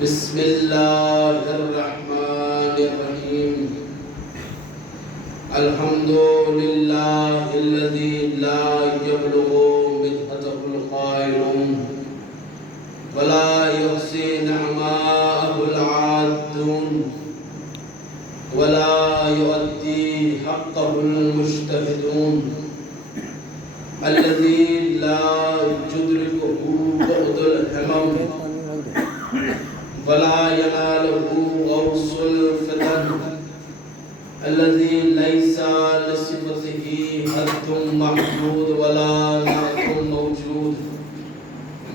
بسم اللہ الرحمن الرحیم الحمد للہ الذی لا یبلغ مدحته القائلون ولا یحصی نعماءه العادون ولا یؤدی حقه المجتہدون الذی لا یدرکه بعد الہمم ولا يناله غوص الفتن الذي ليس لصفته حد محدود ولا نعت موجود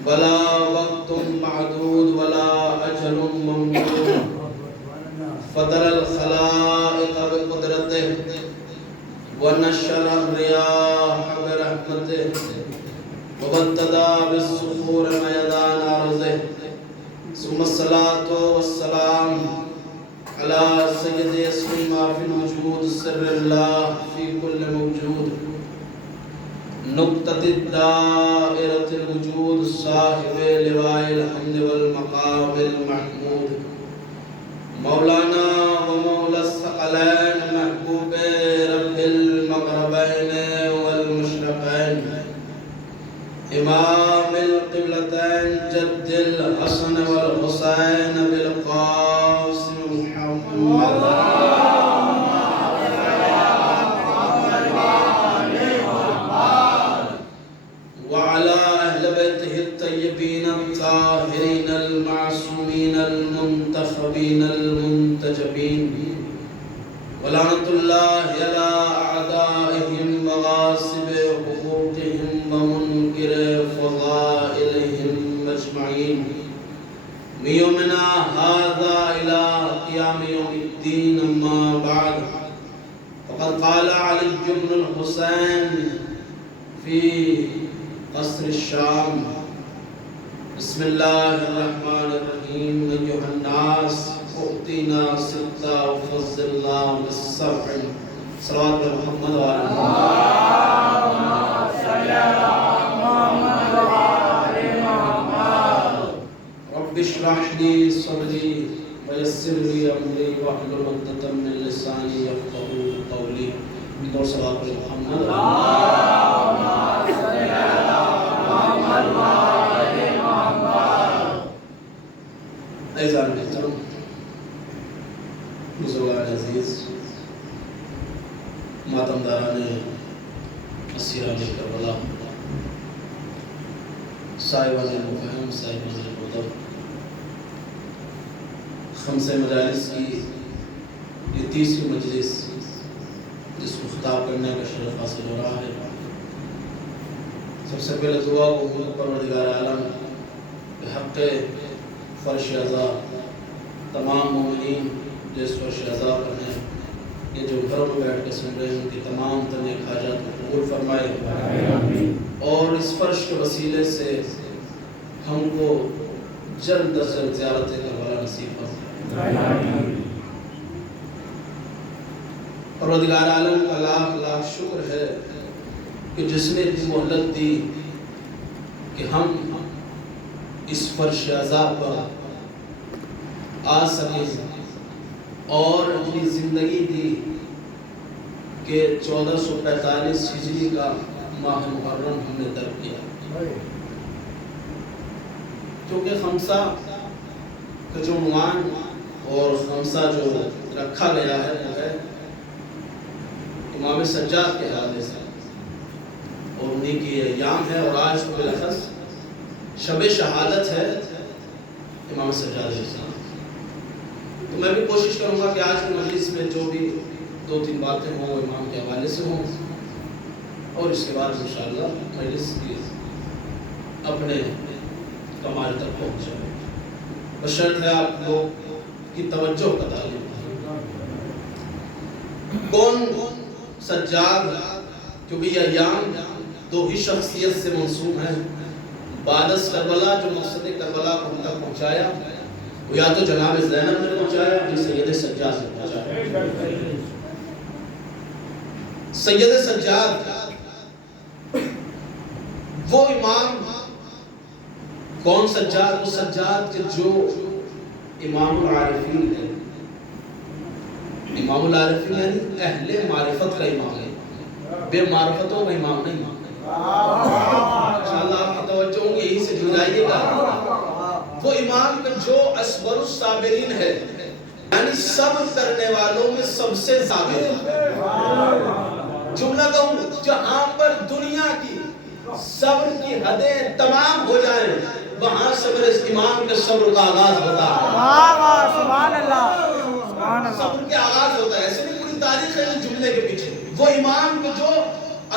ولا وقت معدود ولا أجل ممدود فطر الخلائق بقدرته ونشر الرياح برحمته وابتدى بالصخور ميدان أرضه ثم الصلاة والسلام على سيد اسم ما في الوجود سر الله في كل موجود نقطة الدائرة الوجود صاحب لواء الحمد والمقام المحمود مولانا ومولى الثقلين محبوب رب المغربين والمشرقين امام القبلتين جد الحسن والحسين بالقاسم محمد وعلى أهل بيته الطيبين الطاهرين المعصومين المنتخبين المنتجبين ولعنة الله على أعدائهم وغاصب حقوقهم ومنكر فضائلهم أجمعين من يومنا هذا إلى قيام يوم الدين أما بعد فقد قال علي بن الحسين في قصر الشام بسم الله الرحمن الرحيم أيها الناس أعطينا ستة وفضلنا بالسبع صلوات محمد وعلى اللهم صل على محمد وعلى محمد رب اشرح لي صدري ويسر لي أمري واحلل عقدة من لساني يفقهوا قولي بدور صلوات محمد اللهم صل على محمد وعلى محمد أيضا محترم بزرگان عزیز ماتمداران اسیران کربلا صاحبان المفہم صاحبان الادب خمسہ مجالس کی یہ تیسری مجلس جس کو خطاب کرنے کا شرف حاصل ہو رہا ہے سب سے پہلے دعا کو ملک پروردگار عالم بحق فرش عزا تمام مومنین جو اس فرش عزا پر ہیں یہ جو گھروں میں بیٹھ کے سن رہے ہیں ان کی تمام تنیک حاجات کو قبول فرمائے اور اس فرش کے وسیلے سے ہم کو جلد از جلد زیارت کربلا نصیب فرمائے پروردگار عالم کا لاکھ لاکھ شکر ہے کہ جس نے اتنی مہلت دی کہ ہم اس فرش عزا پر آ سکیں اور اپنی زندگی دی کہ 1445 ہجری کا ماہ محرم ہم نے درک کیا کیونکہ خمسہ کا جو عنوان اور خمسہ جو رکھا گیا ہے وہ ہے امام سجاد کے حوالے سے اور انہی کی ایام ہے اور آج بالاخص شب شہادت ہے امام سجاد علیہ السلام تو میں بھی کوشش کروں گا کہ آج کی مجلس میں جو بھی دو تین باتیں ہوں وہ امام کے حوالے سے ہوں اور اس کے بعد انشاءاللہ مجلس کی اپنے کمال تک پہنچ جائے بشرط ہے آپ لوگ کی توجہ کا تعلق کون سجاد کیونکہ یہ ایام دو ہی شخصیت سے منسوب ہیں. بعد کربلا جو مقصد کربلا کو ہم تک پہنچایا وہ یا تو جناب زینب نے پہنچایا یا سید سجاد نے پہنچایا. سید سجاد وہ امام، کون سجاد؟ وہ سجاد کہ جو امام العارفین ہے. امام العارفین یعنی اہل معرفت کا امام ہے، بے معرفتوں کا امام نہیں. انشاءاللہ آپ کی توجہ ہوں گے، یہی سے جڑ جائیے گا. وہ امام کہ جو اصبر الصابرین ہے، یعنی صبر کرنے والوں میں سب سے صابر ہے. جملہ کہوں جہاں پر دنیا کی صبر کی حدیں تمام ہو جائیں وہاں صبر امام کے صبر کا آغاز ہوتا ہے. سبحان اللہ، سبحان اللہ. صبر کے آغاز ہوتا ہے. ایسے نہیں پوری تاریخ ہے اس جملے کے پیچھے. وہ امام کے جو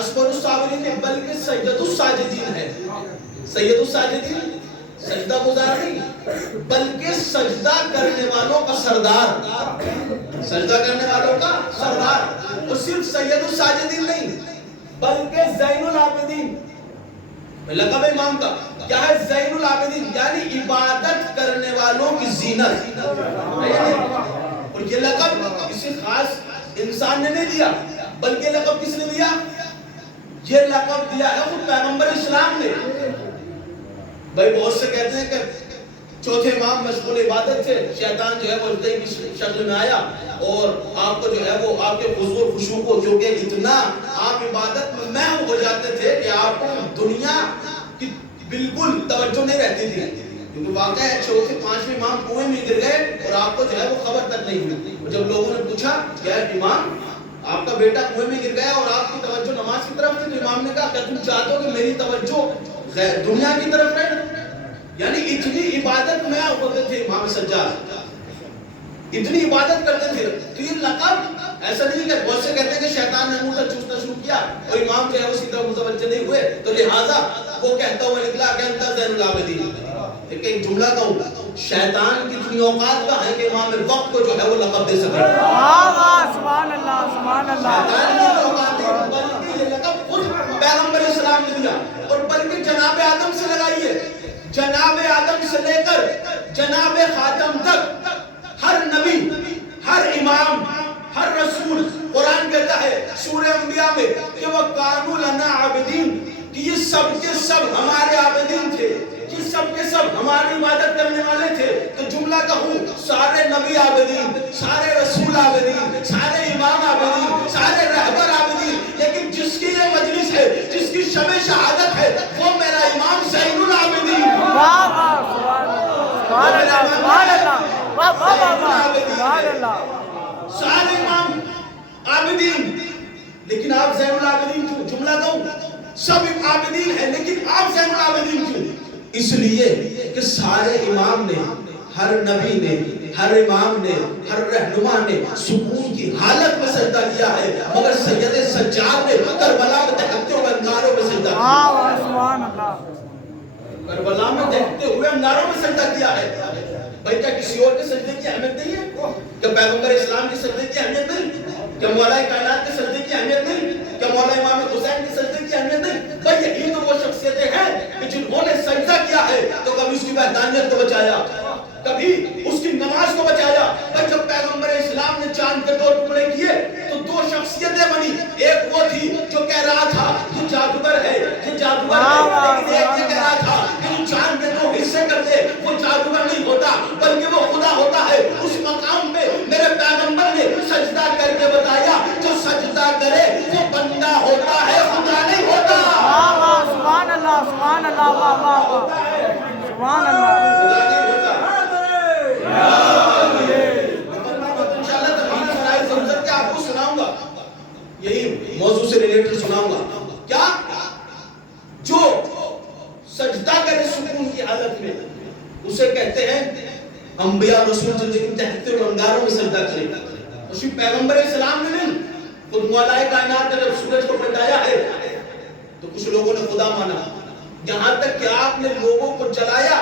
اصبر الصابرین ہے بلکہ سید الساجدین ہے. سید الساجدین سجدہ گزار نہیں بلکہ سجدہ کرنے والوں کا سردار. سجدہ کرنے والوں کا سردار. وہ صرف سید الساجدین نہیں بلکہ زین العابدین. لقب امام کا کیا ہے؟ زین العابدین، یعنی عبادت کرنے والوں کی زینت. اور یہ لقب کسی خاص انسان نے نہیں دیا بلکہ لقب کس نے دیا؟ یہ لقب دیا ہے خود پیغمبر اسلام نے. بھائی بہت سے کہتے ہیں کہ چوتھے امام مشغول عبادت تھے، شیطان جو ہے وہ ادھر کی شکل میں آیا اور آپ کو جو ہے وہ آپ کے خضوع و خشوع کو کیونکہ اتنا آپ عبادت میں محو ہو جاتے تھے کہ آپ کو دنیا کی بالکل توجہ نہیں رہتی تھی. کیونکہ واقعہ ہے چوتھے پانچویں امام کنویں میں گر گئے اور آپ کو جو ہے وہ خبر تک نہیں ہوئی. جب لوگوں نے پوچھا کیا امام آپ کا بیٹا کنویں میں گر گیا اور آپ کی توجہ نماز کی طرف تھی، تو امام نے کہا کہ تم چاہتے ہو کہ میری توجہ دنیا کی طرف رہے؟ یعنی اتنی عبادت میں ہوتے تھے امام سجاد، اتنی عبادت کرتے تھے. تو یہ لقب ایسا نہیں کہ بہت سے کہتے ہیں کہ شیطان نے انگوٹھا چوسنا شروع کیا اور امام جو ہے اس کی طرف متوجہ نہیں ہوئے تو لہٰذا وہ کہتا ہوا نکلا کہ انت زین العابدین. ایک جملہ کہوں، شیطان کی اتنی اوقات کا ہے کہ امام وقت کو جو ہے وہ لقب دے سکے. سبحان اللہ، سبحان اللہ. شیطان کی اوقات ہے بلکہ یہ لقب خود پیغمبر اسلام نے دیا. اور بلکہ جناب آدم سے لگائیے، جناب آدم سے لے کر جناب خاتم تک ہر نبی، ہر امام، ہر رسول، قرآن کہتا ہے سورہ انبیاء میں کہ وہ کانوا لنا عابدین، کہ یہ سب کے سب ہمارے عابدین تھے، یہ سب کے سب ہماری عبادت کرنے والے تھے. تو جملہ کہوں سارے نبی عابدین، سارے رسول عابدین، سارے امام عابدین، سارے رہبر عابدین، لیکن جس کی یہ مجلس ہے، جس کی شب شہادت ہے وہ میرا امام زین العابدین. سبحان اللہ، سبحان اللہ، سبحان اللہ. سارے امام عابدین لیکن آپ زین العابدین کیوں؟ جملہ کہوں سب عابدین ہیں لیکن آپ زین العابدین کیوں؟ اس لیے کہ سارے امام نے، ہر نبی نے، ہر امام نے، ہر رہنما نے سکون کی حالت میں سجدہ کیا ہے، مگر سید سجاد نے کربلا میں دہکتے ہوئے انگاروں میں سجدہ کیا. سبحان اللہ. کربلا میں دہکتے ہوئے انگاروں میں سجدہ کیا ہے. بھائی کیا کسی اور کے سجدے کی اہمیت نہیں ہے؟ کیا پیغمبر اسلام کے سجدے کی اہمیت نہیں؟ کیا مولا کائنات کے سجدے کی اہمیت نہیں؟ کیا مولا امام حسین کے سجدے کی اہمیت نہیں؟ بھائی یہی تو وہ شخصیتیں ہیں کہ جنہوں نے سجدہ کیا ہے تو کبھی اس کی وحدانیت کو بچایا، کبھی اس کی نماز کو بچایا. بھائی جب پیغمبر اسلام نے چاند کے 2 ٹکڑے کیے تو 2 شخصیتیں بنی. ایک وہ تھی جو کہہ رہا تھا یہ جادوگر ہے، یہ جادوگر ہے، لیکن ایک یہ کہہ رہا تھا کہ چاند کے 2 حصے کر دے وہ جادوگر نہیں ہوتا بلکہ وہ خدا ہوتا ہے. اس مقام پہ میرے پیغمبر نے سجدہ کر کے بتایا جو سجدہ کرے وہ بندہ ہوتا ہے، خدا نہیں ہوتا. سبحان اللہ، سبحان اللہ، واہ واہ واہ، سبحان اللہ. خدا نہیں ہوتا. انشاءاللہ تمام فرائض زمزم کے آپ کو سناؤں گا، یہی موضوع سے ریلیٹڈ سناؤں گا. کیا جو سجدہ کرے سکون کی حالت میں اسے کہتے ہیں انبیاء رسول جو دہکتے ہوئے انگاروں میں سجدہ کرے. اسی پیغمبر اسلام نے نہیں، خود مولا کائنات نے جب سورج کو پلٹایا ہے تو کچھ لوگوں نے خدا مانا، یہاں تک کہ آپ نے لوگوں کو جلایا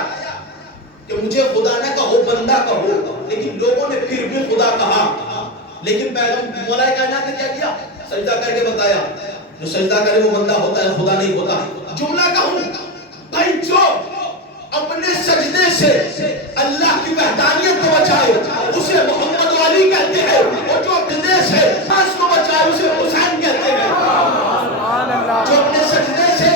کہ مجھے خدا نہ کہو بندہ کہو، لیکن لوگوں نے پھر بھی خدا کہا. لیکن پیغمبر مولا کائنات نے کیا کیا؟ سجدہ کر کے بتایا جو سجدہ کرے وہ بندہ ہوتا ہے، خدا نہیں ہوتا. جملہ کہوں بھائی جو اپنے سجدے سے اللہ کی وحدانیت کو بچائے اسے محمد علی کہتے ہیں، اور جو سجدے سے نماز کو بچائے اسے حسین کہتے ہیں. جو اپنے سجدے سے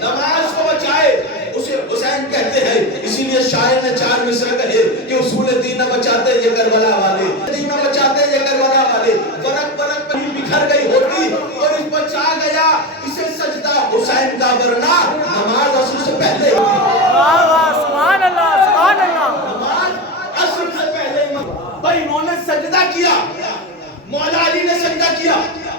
نماز کو بچائے اسے حسین کہتے ہیں. اسی لیے شاعر نے 4 مصرع کہے کہ اصول دین نہ بچاتے یہ کربلا والے، دین نہ بچاتے یہ کربلا والے. ورق ورق پر بکھر گئی ہوتی اور اس پر چاہ گیا اسے سجدہ حسین کا، ورنہ نماز اصل سے پہلے سبحان اللہ سبحان اللہ. نماز اصل سے پہلے بھائی انہوں نے سجدہ کیا، مولا علی نے سجدہ کیا،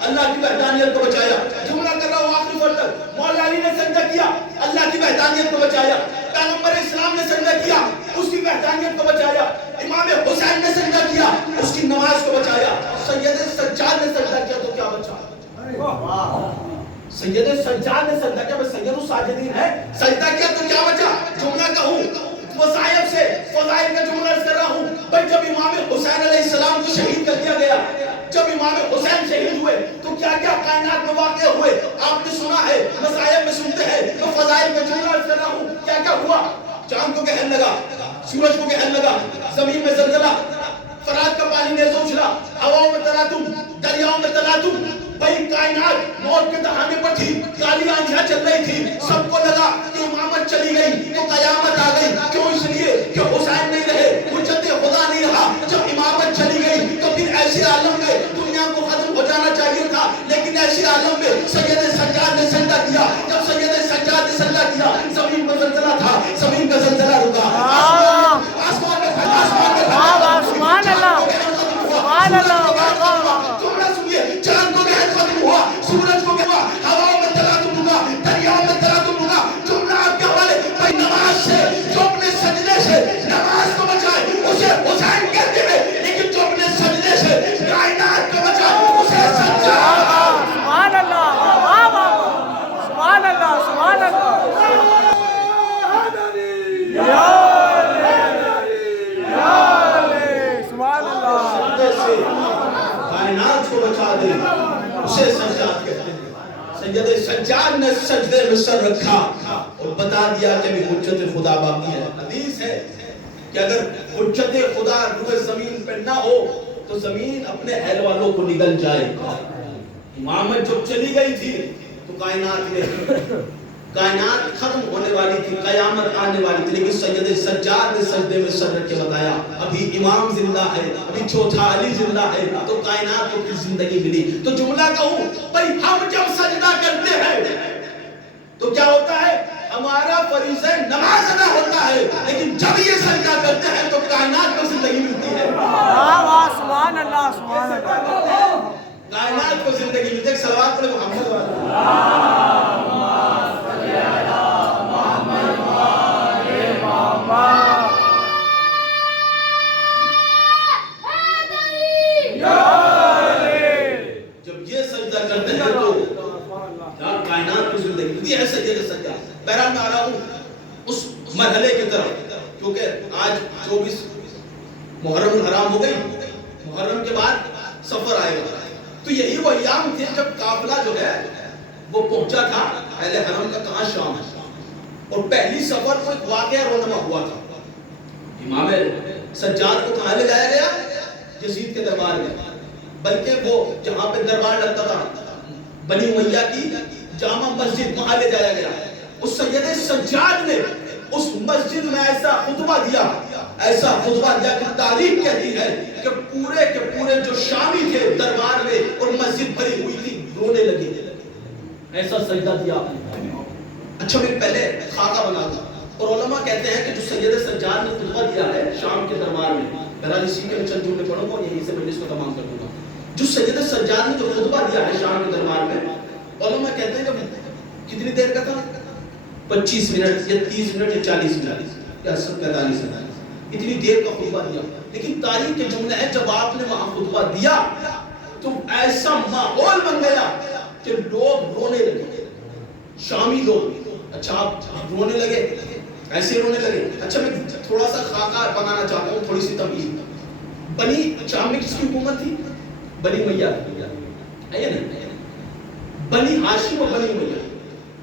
اللہ کی وحدانیت کو بچایا. جملہ کر رہا ہوں آخری وقت تک. مولا علی نے سجدہ کیا، اللہ کی وحدانیت کو بچایا. پیغمبر اسلام نے سجدہ کیا، اس کی وحدانیت کو بچایا. امام حسین نے سجدہ کیا، اس کی نماز کو بچایا. سید سجاد نے سجدہ کیا تو کیا بچا؟ سید سجاد نے سجدہ کیا، سید الساجدین ہے، سجدہ کیا تو کیا بچا؟ جملہ کہوں وصائب سے فضائل کا جملہ عرض کر رہا ہوں. بھائی جب امام حسین علیہ السلام کو شہید کر دیا گیا، جب امام حسین شہید ہوئے تو کیا کیا کائنات میں واقع ہوئے آپ نے سنا ہے، وصائب میں سنتے ہیں. میں فضائل کا جملہ عرض کر رہا ہوں. کیا کیا ہوا؟ چاند کو گہن لگا، سورج کو گہن لگا، زمین میں زلزلہ، فرات کا پانی نیزہ اچھلا، ہواؤں میں تلاطم، دریاؤں میں تلاطم. بھائی کائنات موت کے دہانے پر تھی، کالی آندھیاں چل رہی تھی. سب کو لگا کہ امامت چلی گئی تو قیامت آ گئی. کیوں؟ اس لیے کہ حسین نہیں رہے، حجت خدا نہیں رہا. جب امامت چلی گئی تو پھر ایسے عالم میں دنیا کو ختم ہو جانا چاہیے تھا، لیکن ایسے عالم میں سید سجاد نے سجدہ کیا. جب سید سجاد نے سجدہ کیا زمین میں زلزلہ تھا، زمین کا زلزلہ رکا، آسمان میں سبحان اللہ سبحان اللہ. جملہ سنیے، چاند کو گہن ختم ہوا، سورج کو گہن ہوا، ہواؤں میں تلاطم ہوگا، دریاؤں میں تلاطم ہوگا. جملہ آپ کے حوالے. بھائی نماز سے جو اپنے سجدے سے نماز کو بچائے اسے حسین کہتے ہیں، لیکن جو اپنے سجدے سے کائنات کو بچائے اسے سجاد. سبحان اللہ سبحان اللہ سبحان اللہ. سبحان اللہ. سجدے سے کائنات کو بچا دے اسے سجاد کہتے ہیں. سید سجاد نے سجدے میں سر رکھا اور بتا دیا کہ بھی حجت خدا باقی ہے. حدیث ہے کہ اگر حجت خدا روئے زمین پہ نہ ہو تو زمین اپنے اہل والوں کو نگل جائے. امامت جب چلی گئی تھی تو کائنات ختم ہونے والی تھی، قیامت آنے والی تھی، لیکن سید سجاد نے سجدے میں سر رکھ کے بتایا ابھی امام زندہ ہے، ابھی چوتھا علی زندہ ہے، تو کائنات کو پھر زندگی ملی. تو جملہ کہوں بھائی ہم جب سجدہ کرتے ہیں تو کیا ہوتا ہے؟ ہمارا فریضہ نماز ادا ہوتا ہے، لیکن جب یہ سجدہ کرتے ہیں تو کائنات کو زندگی ملتی ہے. سبحان اللہ سبحان اللہ. کائنات کو زندگی ملتی ہے. صلوات پڑھے محمد والا. جب یہ سجدہ کرتے ہیں تو کائنات کو زندگی ملتی ہے. سجدہ سجدہ. بہرحال میں آ رہا ہوں اس مرحلے کی طرف، کیونکہ آج 24 محرم الحرام ہو گئی. محرم کے بعد سفر آئے گا، تو یہی وہ ایام تھے جب قافلہ جو ہے وہ پہنچا تھا اہل حرم کا کہاں شام ہے، اور پہلی سفر کو ایک واقعہ رونما ہوا تھا. امام سجاد کو کہاں لے جایا گیا؟ یزید کے دربار میں، بلکہ وہ جہاں پہ دربار لگتا تھا بنی امیہ کی جامع مسجد، وہاں لے جایا گیا. اس سید سجاد نے اس مسجد میں ایسا خطبہ دیا کہ تاریخ کہتی ہے کہ پورے کے پورے جو شامی تھے دربار میں اور مسجد بھری ہوئی تھی رونے لگے. ایسا سجدہ دیا. اچھا میں پہلے خاکہ بنا دوں، اور علماء کہتے ہیں کہ جو سید سجاد نے خطبہ دیا ہے شام کے دربار میں، بہرحال اسی کے میں چند جملے پڑھوں گا اور یہیں سے مجلس کو تمام کر دوں گا. جو سید سجاد نے جو خطبہ دیا ہے شام کے دربار میں، علماء کہتے ہیں کہ کتنی دیر کا تھا؟ 25 منٹ یا 30 منٹ یا 40 منٹ یا 45 منٹ، اتنی دیر کا خطبہ دیا. لیکن تاریخ کے جملے ہیں جب آپ نے وہاں خطبہ دیا تو ایسا ماحول بن گیا کہ لوگ رونے لگے، شامی لوگ. اچھا آپ رونے لگے، ایسے رونے لگے. اچھا میں تھوڑا سا خاکہ بنانا چاہتا ہوں، تھوڑی سی تمہید. بنی شام میں کس کی حکومت تھی؟ بنی امیہ ہے یا نہیں؟ بنی ہاشم اور بنی امیہ.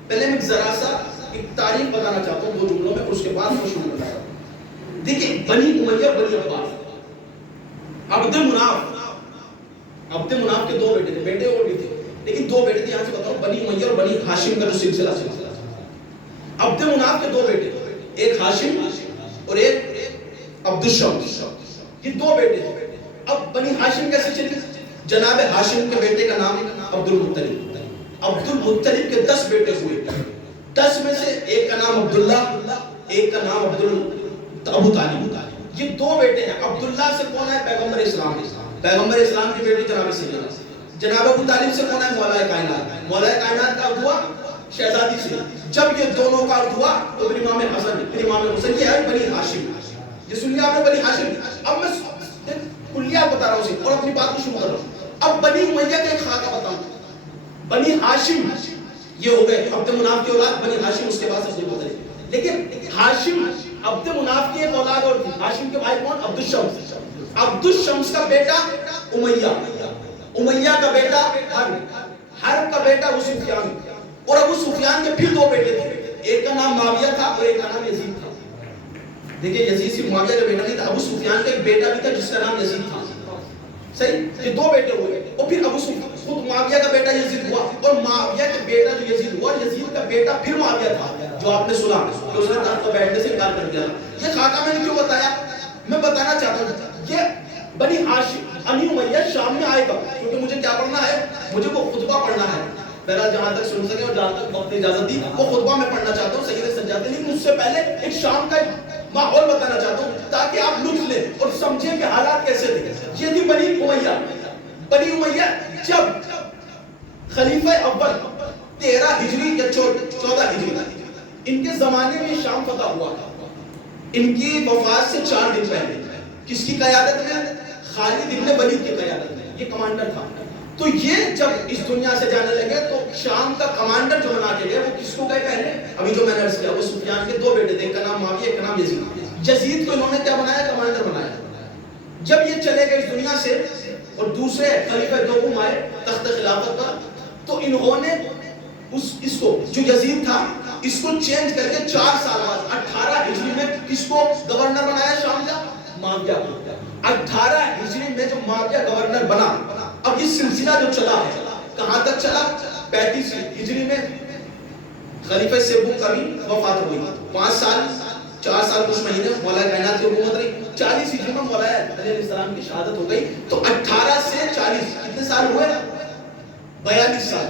پہلے میں ذرا سا ایک تاریخ بتانا چاہتا ہوں 2 جملوں میں, اس کے بعد وہ شروع کرتا ہوں. دیکھیں بنی امیہ بنی عباس, عبد مناف کے 2 بیٹے تھے, بیٹے اور بھی تھے لیکن 2 بیٹے تھے. یہاں سے بتاؤ بنی امیہ اور بنی ہاشم کا جو سلسلہ تھا. عبد مناف کے 2 بیٹے, ایک ہاشم اور ایک عبد الشمس, یہ 2 بیٹے تھے. اب بنی ہاشم کیسے چلے؟ جناب ہاشم کے بیٹے کا نام عبد المطلب. عبد المطلب کے 10 بیٹے ہوئے, 10 میں سے ایک کا نام عبداللہ, ایک کا نام ابو طالب. یہ 2 بیٹے ہیں. عبداللہ سے کون ہے؟ پیغمبر اسلام. پیغمبر اسلام کی بیٹی جناب سیدنا. جناب ابو طالب سے کون ہے؟ مولا کائنات. مولا کائنات کا ہوا شہزادی سے. جب یہ دونوں کا ہوا تو پھر امام حسن, پھر امام حسین, یہ ہے بنی ہاشم. یہ سن لیا آپ نے بنی ہاشم. اب میں کلیات بتا رہا ہوں اسے اور اپنی بات کو شروع کر رہا ہوں. اب بنی امیہ کا ایک خاکہ بتاؤں. بنی ہاشم یہ ہو گئے عبد مناف کی اولاد, بنی ہاشم اس کے بعد عبد المطلب. لیکن ہاشم عبد مناف کی ایک اولاد اور تھی. ہاشم کے بھائی کون؟ عبد الشمس. عبد الشمس کا بیٹا امیہ, امیہ کا بیٹا حرب, حرب کا بیٹا ابو سفیان. اور ابو سفیان کے پھر 2 بیٹے تھے, ایک کا نام معاویہ تھا اور ایک کا نام یزید تھا. دیکھیں یزید سے معاویہ کا بیٹا نہیں تھا, ابو سفیان کا ایک بیٹا بھی تھا جس کا نام یزید تھا. صحیح, یہ 2 بیٹے ہوئے. اور پھر ابو سفیان خود معاویہ کا بیٹا یزید ہوا, اور معاویہ کا بیٹا جو یزید ہوا, یزید کا بیٹا پھر معاویہ تھا جو آپ نے سنا کہ اس نے تخت پر بیٹھنے سے انکار کر دیا. یہ خاکہ میں نے کیوں بتایا؟ میں بتانا چاہتا ہوں یہ بنی ہاشم بنی امیہ شام میں آئے گا کیونکہ مجھے کیا پڑھنا ہے, مجھے وہ خطبہ پڑھنا ہے. بہرحال جہاں تک سن سکے اور جہاں تک وقت اجازت دی وہ خطبہ میں پڑھنا چاہتا ہوں سید سجاد. لیکن اس سے پہلے ایک شام کا ماحول بتانا چاہتا ہوں تاکہ آپ لطف لیں اور سمجھیں کہ حالات کیسے تھے. یہ تھی بنی امیہ. بنی امیہ جب خلیفہ اول 13 ہجری یا 14 ہجری, ان کے زمانے میں شام فتح ہوا تھا. ان کی وفات سے 4 دن پہلے کس کی قیادت میں؟ خالد ابن ولید کی قیادت میں. یہ کمانڈر تھا. تو یہ جب اس دنیا سے جانے لگے تو شام کا کمانڈر جو بنا کے گئے وہ کس کو گئے پہلے؟ ابھی جو میں نے عرض کیا وہ سفیان کے 2 بیٹے تھے, ایک کا نام معاویہ, ایک کا نام یزید. یزید کو انہوں نے کیا بنایا؟ کمانڈر بنایا. جب یہ چلے گئے اس دنیا سے اور دوسرے خلیفہ دوم آئے تخت خلافت کا, تو انہوں نے اس کو جو یزید تھا اس کو چینج کر کے 4 سال بعد 18 ہجری میں کس کو گورنر بنایا شام کا؟ معاویہ کو. 18 ہجری میں جو معاویہ گورنر بنا, اب یہ سلسلہ جو چلا ہے کہاں تک چلا؟ 35 ہجری میں خلیفہ سوم کا بھی وفات ہوئی. 5 سال 4 سال کچھ مہینے مولا کائنات کی حکومت رہی. 40 ہجری میں مولا علیہ السلام کی شہادت ہو گئی. تو 18 سے 40 کتنے سال ہوئے؟ 42 سال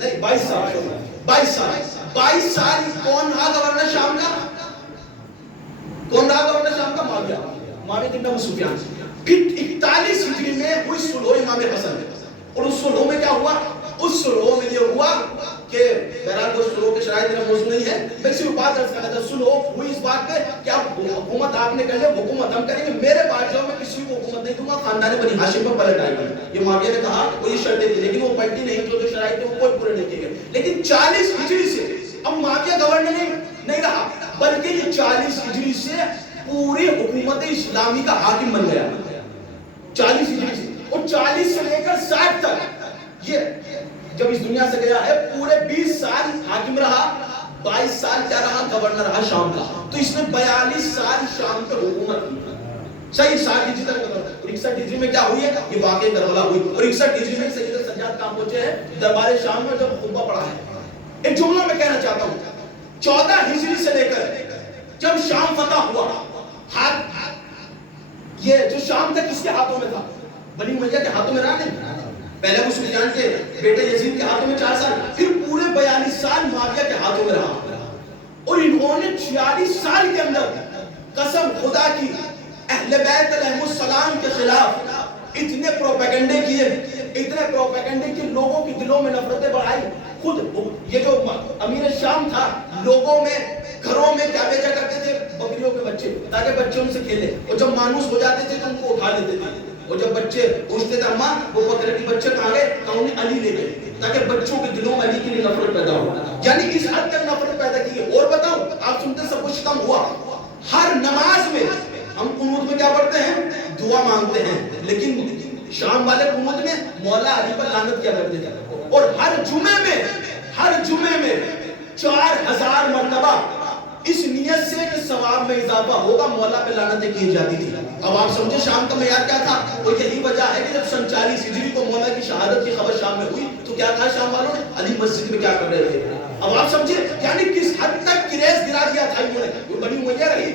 نہیں 22 سال. 22 سال کون رہا گورنر شام کا؟ کون رہا گورنر شام کا؟ معاویہ بن ابو سفیان. پھر 41 ہجری میں ہوئی صلح امام حسن میں. اور اس صلح میں کیا ہوا؟ اس صلح میں یہ ہوا کہ بہرحال وہ صلح کے شرائط میرا موضوع نہیں ہے, میں صرف بات عرض کرنا تھا. صلح ہوئی اس بات پہ کہ آپ حکومت آپ نے کر لیا, حکومت ہم کریں گے, میرے بادشاہ میں کسی کو حکومت نہیں دوں گا, خاندان بنی ہاشم پر پلٹ آئے گی. یہ معاویہ نے کہا, وہ یہ شرطیں تھی لیکن وہ پلٹی نہیں, جو شرائط تھے وہ کوئی پورے نہیں کیے گئے. لیکن 40 ہجری سے اب معاویہ گورنر نہیں رہا بلکہ یہ 40 ہجری سے پوری حکومت اسلامی کا حاکم بن گیا. 40 ہجری سے, اور 40 سے لے کر 60 تک یہ جب اس دنیا سے گیا ہے پورے 20 سال حاکم رہا. 22 سال کیا رہا؟ گورنر رہا شام کا. تو اس نے 42 سال شام پہ حکومت کی. صحیح 60 ہجری تک. 61 ہجری میں کیا ہوئی ہے؟ یہ واقعہ کربلا ہوئی. اور 61 ہجری میں سید سجاد کہاں پہنچے ہیں؟ دربار شام میں جب خطبہ پڑھا ہے. ایک جملہ میں کہنا چاہتا ہوں, 14 ہجری سے لے کر جب شام فتح ہوا, یہ جو شام تک کس کے ہاتھوں میں تھا؟ بنی امیہ کے ہاتھوں میں رہا نہیں. پہلے ابو سفیان کے بیٹے یزید کے ہاتھوں میں 4 سال, پھر پورے 42 سال معاویہ کے ہاتھوں میں رہا. اور انہوں نے 46 سال کے اندر قسم خدا کی اہل بیت علیہ السلام کے خلاف اتنے پروپیگنڈے کیے, لوگوں کے دلوں میں نفرتیں بڑھائی. خود یہ جو امیر شام تھا, لوگوں میں گھروں میں کیا بیچا کرتے تھے؟ بکریوں کے بچے, تاکہ بچے ان سے کھیلے. اور جب مانوس ہو جاتے تھے تو ان کو اٹھا لیتے تھے. اور جب بچے پوچھتے تھے اماں وہ بکرے کے بچے کہاں گئے, تو انہیں علی لے گئے, تاکہ بچوں کے دلوں میں علی کے لیے نفرت پیدا ہو. یعنی اس حد تک نفرت پیدا کی ہے. اور بتاؤں, آپ سنتے سب کچھ کم ہوا. ہر نماز میں ہم قنوت میں کیا پڑھتے ہیں؟ دعا مانگتے ہیں. لیکن شام والے قنوت میں مولا علی پر لعنت کیا کرتے تھے. اور ہر جمعے میں 4000 مرتبہ اس نیت سے کہ ثواب میں اضافہ ہوگا مولا پہ لعنتیں کی جاتی تھی. اب آپ سمجھے شام کا معیار کیا تھا؟ وہ یہی وجہ ہے کہ جب 40 ہجری کو مولا کی شہادت کی خبر شام میں ہوئی تو کیا کہا شام والوں نے؟ علی مسجد میں کیا کر رہے تھے؟ اب آپ سمجھے یعنی کس حد تک کریز گرا دیا تھا انہوں نے. وہ بنی امیہ رہی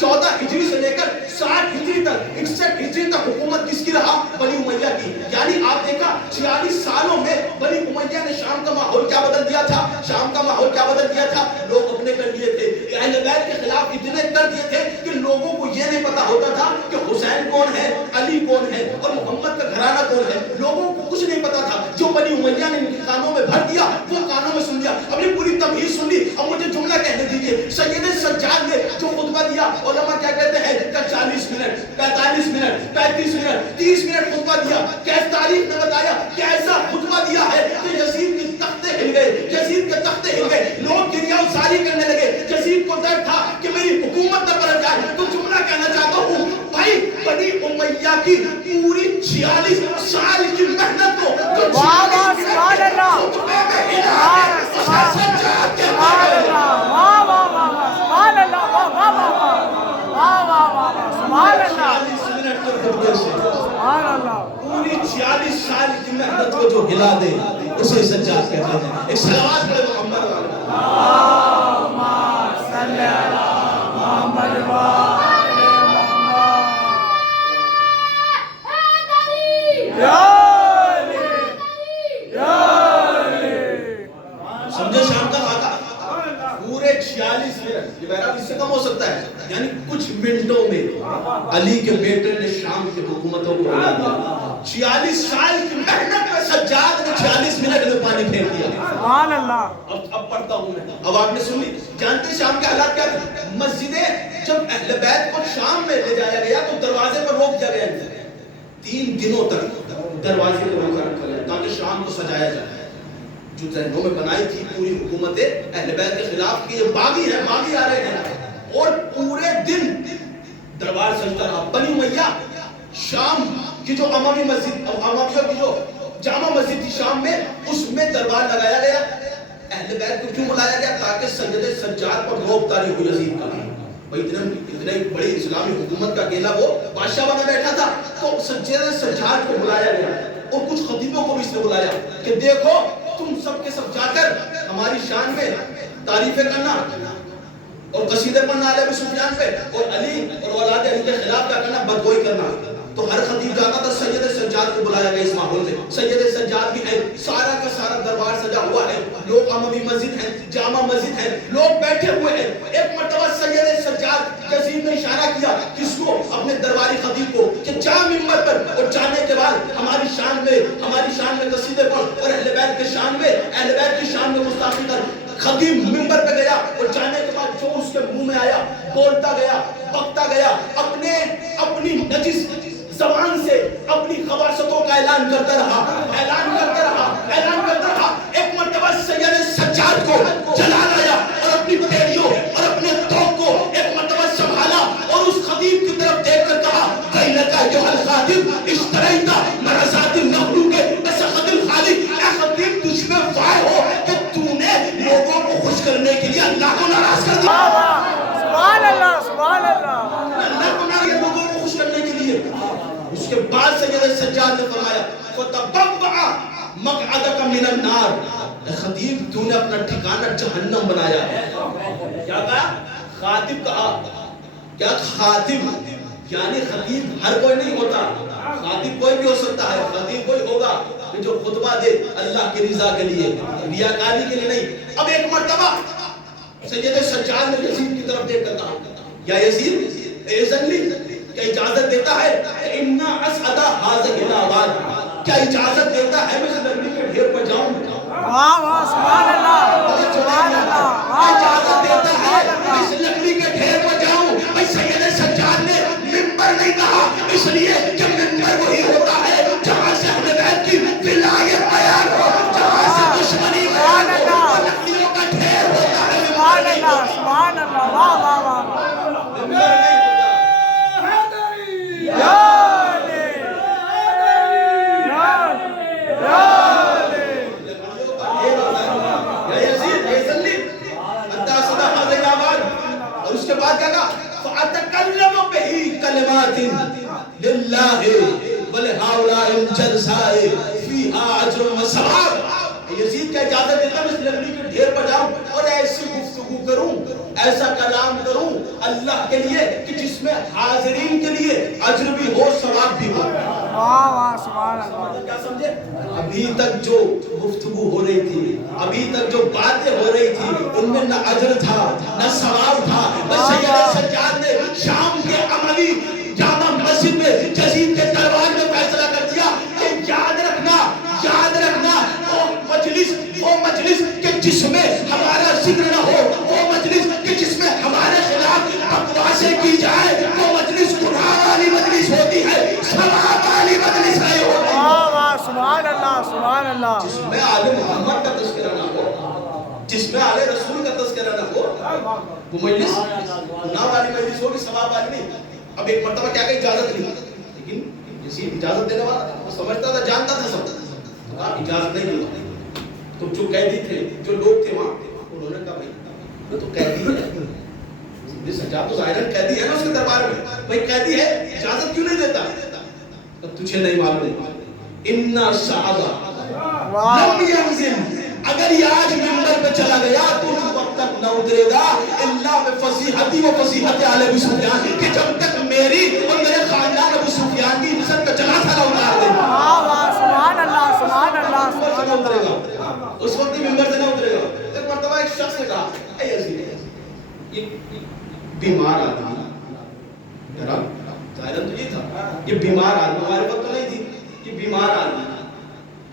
14 ہجری سے لے کر 60 ہجری تک 61 ہجری تک حکومت کس کی رہا؟ بنی امیہ کی. یعنی آپ دیکھا 46 سالوں میں بنی امیہ نے شام کا ماحول کیا بدل دیا تھا؟ شام کا ماحول کیا بدل دیا تھا؟ لوگ اپنے کر لیے تھے, اہل بیت کے خلاف اتنے کر دیے تھے کہ لوگوں کو یہ نہیں پتا ہوتا تھا کہ حسین کون ہے, علی کون ہے اور محمد کا گھرانہ کون ہے. لوگوں کو کچھ نہیں پتا تھا. جو بنی امیہ نے ان کے کانوں میں بھر دیا وہ کانوں میں سن لیا. اپنی پوری تمہید سن لی. اب مجھے جملہ کہنے دیجئے, سید سجاد نے جو خطبہ دیا, علماء کیا کہتے ہیں کہ 40 منٹ 45 منٹ 35 منٹ 30 منٹ خطبہ دیا. کیسے تاریخ نے بتایا کیسا خطبہ دیا ہے کہ یزید کے تختے ہل گئے, یزید کے تختے ہل گئے. لوگ گریہ ساری کرنے لگے. یزید کو درد تھا کہ میری حکومت نہ پلٹ جائے. تو جملہ کہنا چاہتا ہوں بھائی, بنی امیہ کی پوری 46 سال کی محنت کو واہ واہ سبحان اللہ, پوری 46 سال کی محنت کو جو ہلا دے اسے سجاد کہتے ہیں. ایک صلوات پڑھے محمد اللہم صلی علی محمد و آل محمد. یا سمجھے شام کا خاکہ پورے 46 منٹ, یہ بہرحال اس سے کم ہو سکتا ہے, یعنی کچھ منٹوں میں علی کے بیٹے نے شام کی حکومتوں کو ہلا دیا. 46 سال کی محنت میں سجاد نے 46 منٹ میں پانی پھیر دیا. سبحان اللہ. اب پڑھتا ہوں میں. اب آپ نے سن لی. جانتے شام کے حالات کیا تھے؟ مسجدیں جب اہل بیت کو شام میں لے جایا گیا تو دروازے پر روک دیا گیا. 3 دنوں تک دروازے کو روکا رکھا گیا تاکہ شام کو سجایا جائے. جو ذہنوں میں بنائی تھی پوری حکومت اہل بیت کے خلاف کہ یہ باغی ہے, باغی آ رہے ہیں, اور پورے دن دربار سجتا رہا. بنی امیہ شام کی جو اموی مسجد, امویوں کی جو جامع مسجد تھی شام میں, اس میں دربار لگایا گیا. اہل بیت کو کیوں بلایا گیا؟ تاکہ سید سجاد پر روک طاری ہو یزید کا. اتنے بڑی اسلامی حکومت کا اکیلا وہ بادشاہ بنا بیٹھا تھا, تو سید سجاد کو بلایا گیا اور کچھ خطیبوں کو بھی اس نے بلایا کہ دیکھو تم سب کے سب جا کر ہماری شان میں تعریفیں کرنا اور قصیدے پڑھنا علی ابی سفیان پہ, اور علی اور اولاد علی کے خلاف کیا کرنا, بدگوئی کرنا. تو ہر خطیب جاتا تھا. سید سجاد کو بلایا گیا اس ماحول میں. سید سجاد بھی ہے, سارا کا سارا دربار سجا ہوا ہے, لوگ اموی مسجد ہیں, جامع مسجد ہے, لوگ بیٹھے ہوئے ہیں. ایک مرتبہ سید سجاد یزید نے اشارہ کیا کس کو؟ اپنے درباری خطیب کو کہ جا منبر پر, اور جانے کے بعد ہماری شان میں قصیدے پڑھ اور اہل بیت کے شان میں, اہل بیت کی شان میں گستاخی کر. خطیب منبر پہ گیا اور جانے کے بعد جو اس کے منہ میں آیا بولتا گیا, بکتا گیا, اپنی نجس زبان سے اپنی خباثتوں کا اعلان کرتا رہا. ایک مرتبہ سید سجاد کو جلال آیا اور اپنی پیڑیوں اور اپنے توق کو ایک مرتبہ سنبھالا اور اس خطیب کی طرف دیکھ کر کہا بینک ایھا الخاطب اشتریت مرضات المخلوق بسخط الخالق. اے خطیب تجھ میں وائے ہو کہ تو نے لوگوں کو خوش کرنے کے لیے اللہ کو ناراض کر دیا. سبحان اللہ, سبحان اللہ. اللہ کو ناراض لوگوں کو خوش کرنے کے لیے. اس کے بعد سید سجاد نے فرمایا فتبوأ مقعدک من النار. اے خطیب تو نے اپنا ٹھکانہ جہنم بنایا ہے. کیا کہا؟ خاطب کہا. کیا خاطب یعنی خطیب ہر کوئی نہیں ہوتا, خاطب کوئی بھی ہو سکتا ہے. خطیب کوئی ہوگا کہ جو خطبہ دے اللہ کی رضا کے لیے, ریاکاری کے لیے نہیں. اب ایک مرتبہ سید سجاد نے یزید کی طرف دیکھ کر کہا یا یزید اذن لی, کیا اجازت دیتا ہے انا اسعد هذه الآباد, کیا اجازت دیتا ہے میں اس لکڑی کے ڈھیر پر جاؤں؟ واہ واہ سبحان اللہ, سبحان اللہ. اجازت دیتا ہے میں اس لکڑی کے ڈھیر پر جاؤں؟ بھائی سید سجاد نے منبر نہیں کہا اس لیے کہ منبر وہی ہوتا ہے جہاں سے اہل بیت کی ولایت بیان ہو, جہاں سے دشمنی بیان ہو, لکڑیوں کا ڈھیر ہوتا ہے. سبحان اللہ, سبحان اللہ. واہ واہ واہ. یا علی, یا علی, یا علی. بعد کیا کہا فَأَتَكَلَّمُ بِهِ كَلِمَاتٍ لِلَّهِ وَلِهَؤُلَاءِ الْجَلْسَاءِ فِيهَا أَجْرٌ وَثَوَابٌ. یزید کا اجازت دیتا میں اس لکڑی کے ڈھیر پر جاؤں اور ایسی گفتگو کروں، ایسا کلام کروں اللہ کے لیے کہ جس میں حاضرین کے لیے اجر بھی ہو، ثواب بھی ہو. واہ واہ سبحان اللہ. کیا سمجھے؟ ابھی تک جو گفتگو ہو رہی تھی، ابھی تک جو باتیں ہو رہی تھی، ان میں نہ اجر تھا نہ ثواب تھا. بس سید سجاد نے شام کے عملی جامع مسجد میں یزید کے دربار میں فیصلہ کر دیا کہ یاد رکھنا وہ مجلس کہ جس میں ہمارا ذکر نہ ہو، وہ مجلس کہ جس میں ہمارے خلاف بکواسیں کی جائے، وہ مجلس گناہ والی مجلس ہوتی ہے، ثواب والی مجلس نہیں ہوتی. واہ واہ سبحان اللہ سبحان اللہ. جس میں آل محمد کا تذکرہ نہ ہو، جس میں آل رسول کا تذکرہ نہ ہو، وہ مجلس گناہ والی مجلس ہوگی، ثواب والی نہیں. اب ایک مرتبہ کیا کہ اجازت نہیں، لیکن کسی اجازت دینے والا تھا، وہ سمجھتا تھا، جانتا تھا سب، اجازت نہیں دی. تو جو قیدی تھے، جو لوگ تھے وہاں، انہوں نے کہا بھائی وہ تو قیدی ہے، سجاد تو ظاہراً قیدی ہے نا اس کے دربار میں، بھائی قیدی ہے اجازت کیوں نہیں دیتا؟ تو تجھے نہیں معلوم اِنَّا الشَّعَبَ لَمْ يَنزِلْ، اگر یہ آج منبر پہ چلا گیا تو اس وقت تک نہ اترے گا الا بفصیحتی و فصیحت آل ابو سفیان، کہ جب تک میری اور میرے خاندان ابو سفیان کی عزت پہ چلا تھا نہ اتار دے. سبحان اللہ سبحان اللہ سبحان اللہ. اس وقت ہی ممبر سے نہ اترے گا. ایک مرتبہ ایک شخص نے کہا اے یزید، یہ بیمار آدمی، ظاہراً تو یہ تھا یہ بیمار آدمی، ہمارے وقت تو نہیں تھی، یہ بیمار آدمی،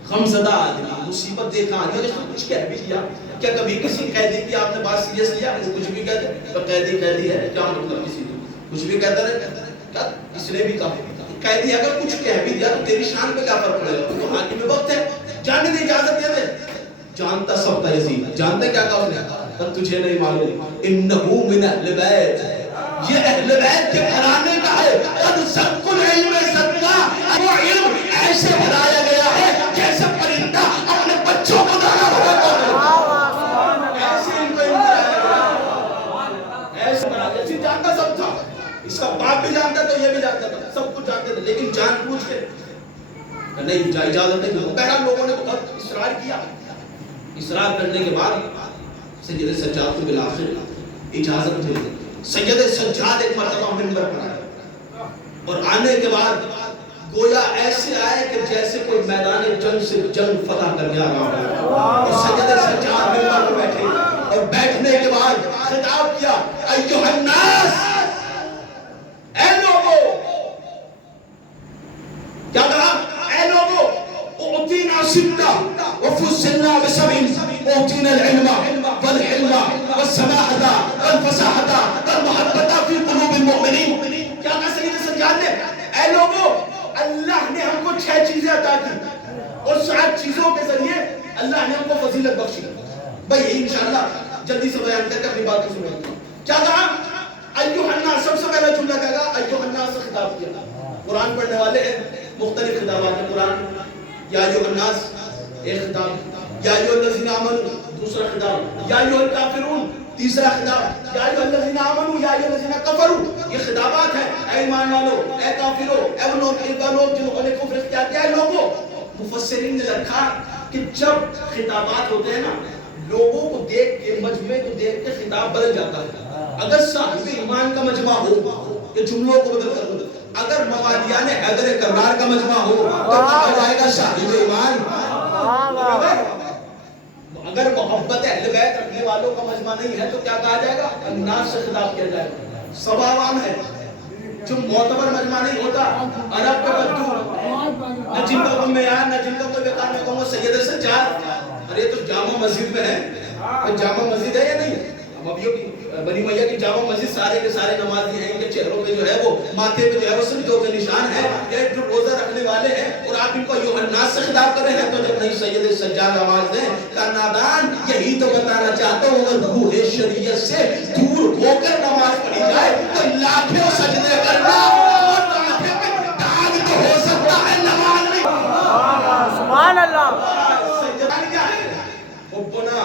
غمزدہ آدمی، مصیبت دیکھا آدمی، اس نے کچھ کہہ بھی کیا؟ کیا کبھی کسی قیدی کی آپ نے بات سیریس لیا؟ کچھ بھی کہتے تو قیدی قیدی ہے، کیا مطلب کسی نے کچھ بھی کہتا رہے؟ کیا اس نے بھی کہا قیدی اگر کچھ کہہ بھی دیا تو تیری شان پہ کیا فرق پڑے گا؟ تو حاکم وقت ہے، جاننے کی اجازت دے دے. جانتا سب تھا یزید، جانتے کیا کہا اس نے؟ پر تجھے نہیں معلوم انہو من اہل بیت، یہ اہل بیت کے گھرانے کا ہے. قد سب العلم صدقہ، وہ علم ایسے بھرایا گیا ہے جیسے پرندہ اپنے بچوں کو دانا بھراتا ہے. ایسے ان کو ایسے بھرایا گیا. یزید جانتا سب تھا، اس کا باپ بھی جانتا تو یہ بھی جانتا تھا، سب کچھ جانتے تھے، لیکن جان پوچھ کے نہیں اجازت نہیں. بہرحال لوگوں نے بہت اصرار کیا. اصرار کرنے کے بعد سید سجاد کو بالآخر اجازت مل گئی. سید سجاد ایک مرتبہ منبر پر آئے اور آنے کے بعد گویا ایسے آئے کہ جیسے کوئی میدان جنگ سے جنگ فتح کر کے آ رہا ہو. اور سید سجاد منبر پر بیٹھے اور بیٹھنے کے بعد خطاب کیا ایھا الناس، اے لوگو، کیا کہا؟ اے لوگو اعطینا ستہ وفصلنا بسبع، اعطینا العلم والحلم والسماحة والفصاحة والمحبة في قلوب المؤمنین. کیا کہا سید سجاد نے؟ اے لوگو، اللہ نے ہم کو 6 چیزیں عطا کی اور 7 چیزوں کے ذریعے اللہ نے ہم کو فضیلت بخشی. بھئی یہی انشاءاللہ جلدی سے بیان کر کے اپنی بات کو سنیں. کیا کہا؟ ایھا الناس، سب سے پہلا جملہ کیا کہا؟ ایھا الناس سے خطاب کیا. قرآن پڑھنے والے ہیں، مختلف خطابات ہیں. قرآن یا ایھا الناس ایک خطاب، یا ایھا الذین آمنوا دوسرا خطاب، یا ایھا الکافرون تیسرا خطاب، یا ایھا الذین آمنوا یا ایھا الذین کفروا. یہ خطابات ہیں. اے ایمان والو، اے کافرو، اے لوگ جنہوں نے کفر اختیار کیا. ہے لوگوں، مفسرین نے لکھا کہ جب خطابات ہوتے ہیں نا، لوگوں کو دیکھ کے، مجمع کو دیکھ کے خطاب بدل جاتا ہے. اگر صاحب ایمان کا مجمع ہو یہ جملوں کو بدل کر دو. اگر موادیان حیدر کرار کا مجمع ہو تو کہا جائے گا صاحب ایمان. اگر محبت اہل بیت رکھنے والوں کا مجمع نہیں ہے تو کیا کہا جائے گا؟ الناس سے خطاب کیا جائے گا. سب عوام ہے. جو معتبر مجمع نہیں ہوتا، عرب کا بدو، نہ جن کا کوئی معیار نہ جن کا کوئی بیکار. میں کہوں گا سید سجاد، ارے تو جامع مسجد میں ہے، جامع مسجد ہے یا نہیں ہے؟ ابیوں کی بنی میاں کی جامع مسجد سارے کے سارے نمازی ہیں، ان کے چہروں پہ جو ہے وہ ماتھے پہ جو ہے وہ سجدوں کے نشان ہے. ایک جو روزہ رکھنے والے ہیں اور آپ ان کو ایھا الناس سے خطاب کر رہے ہیں. تو جب نہیں سید سجاد آواز دیں کہ نادان یہی تو بتانا چاہتا ہوں، اگر روح شریعت سے دور ہو کر نماز پڑھی جائے تو لاکھوں سجدے کرنا اور ماتھے پہ داغ تو ہو سکتا ہے، نماز نہیں. سبحان اللہ. سجدہ کیا ہے؟ حبنا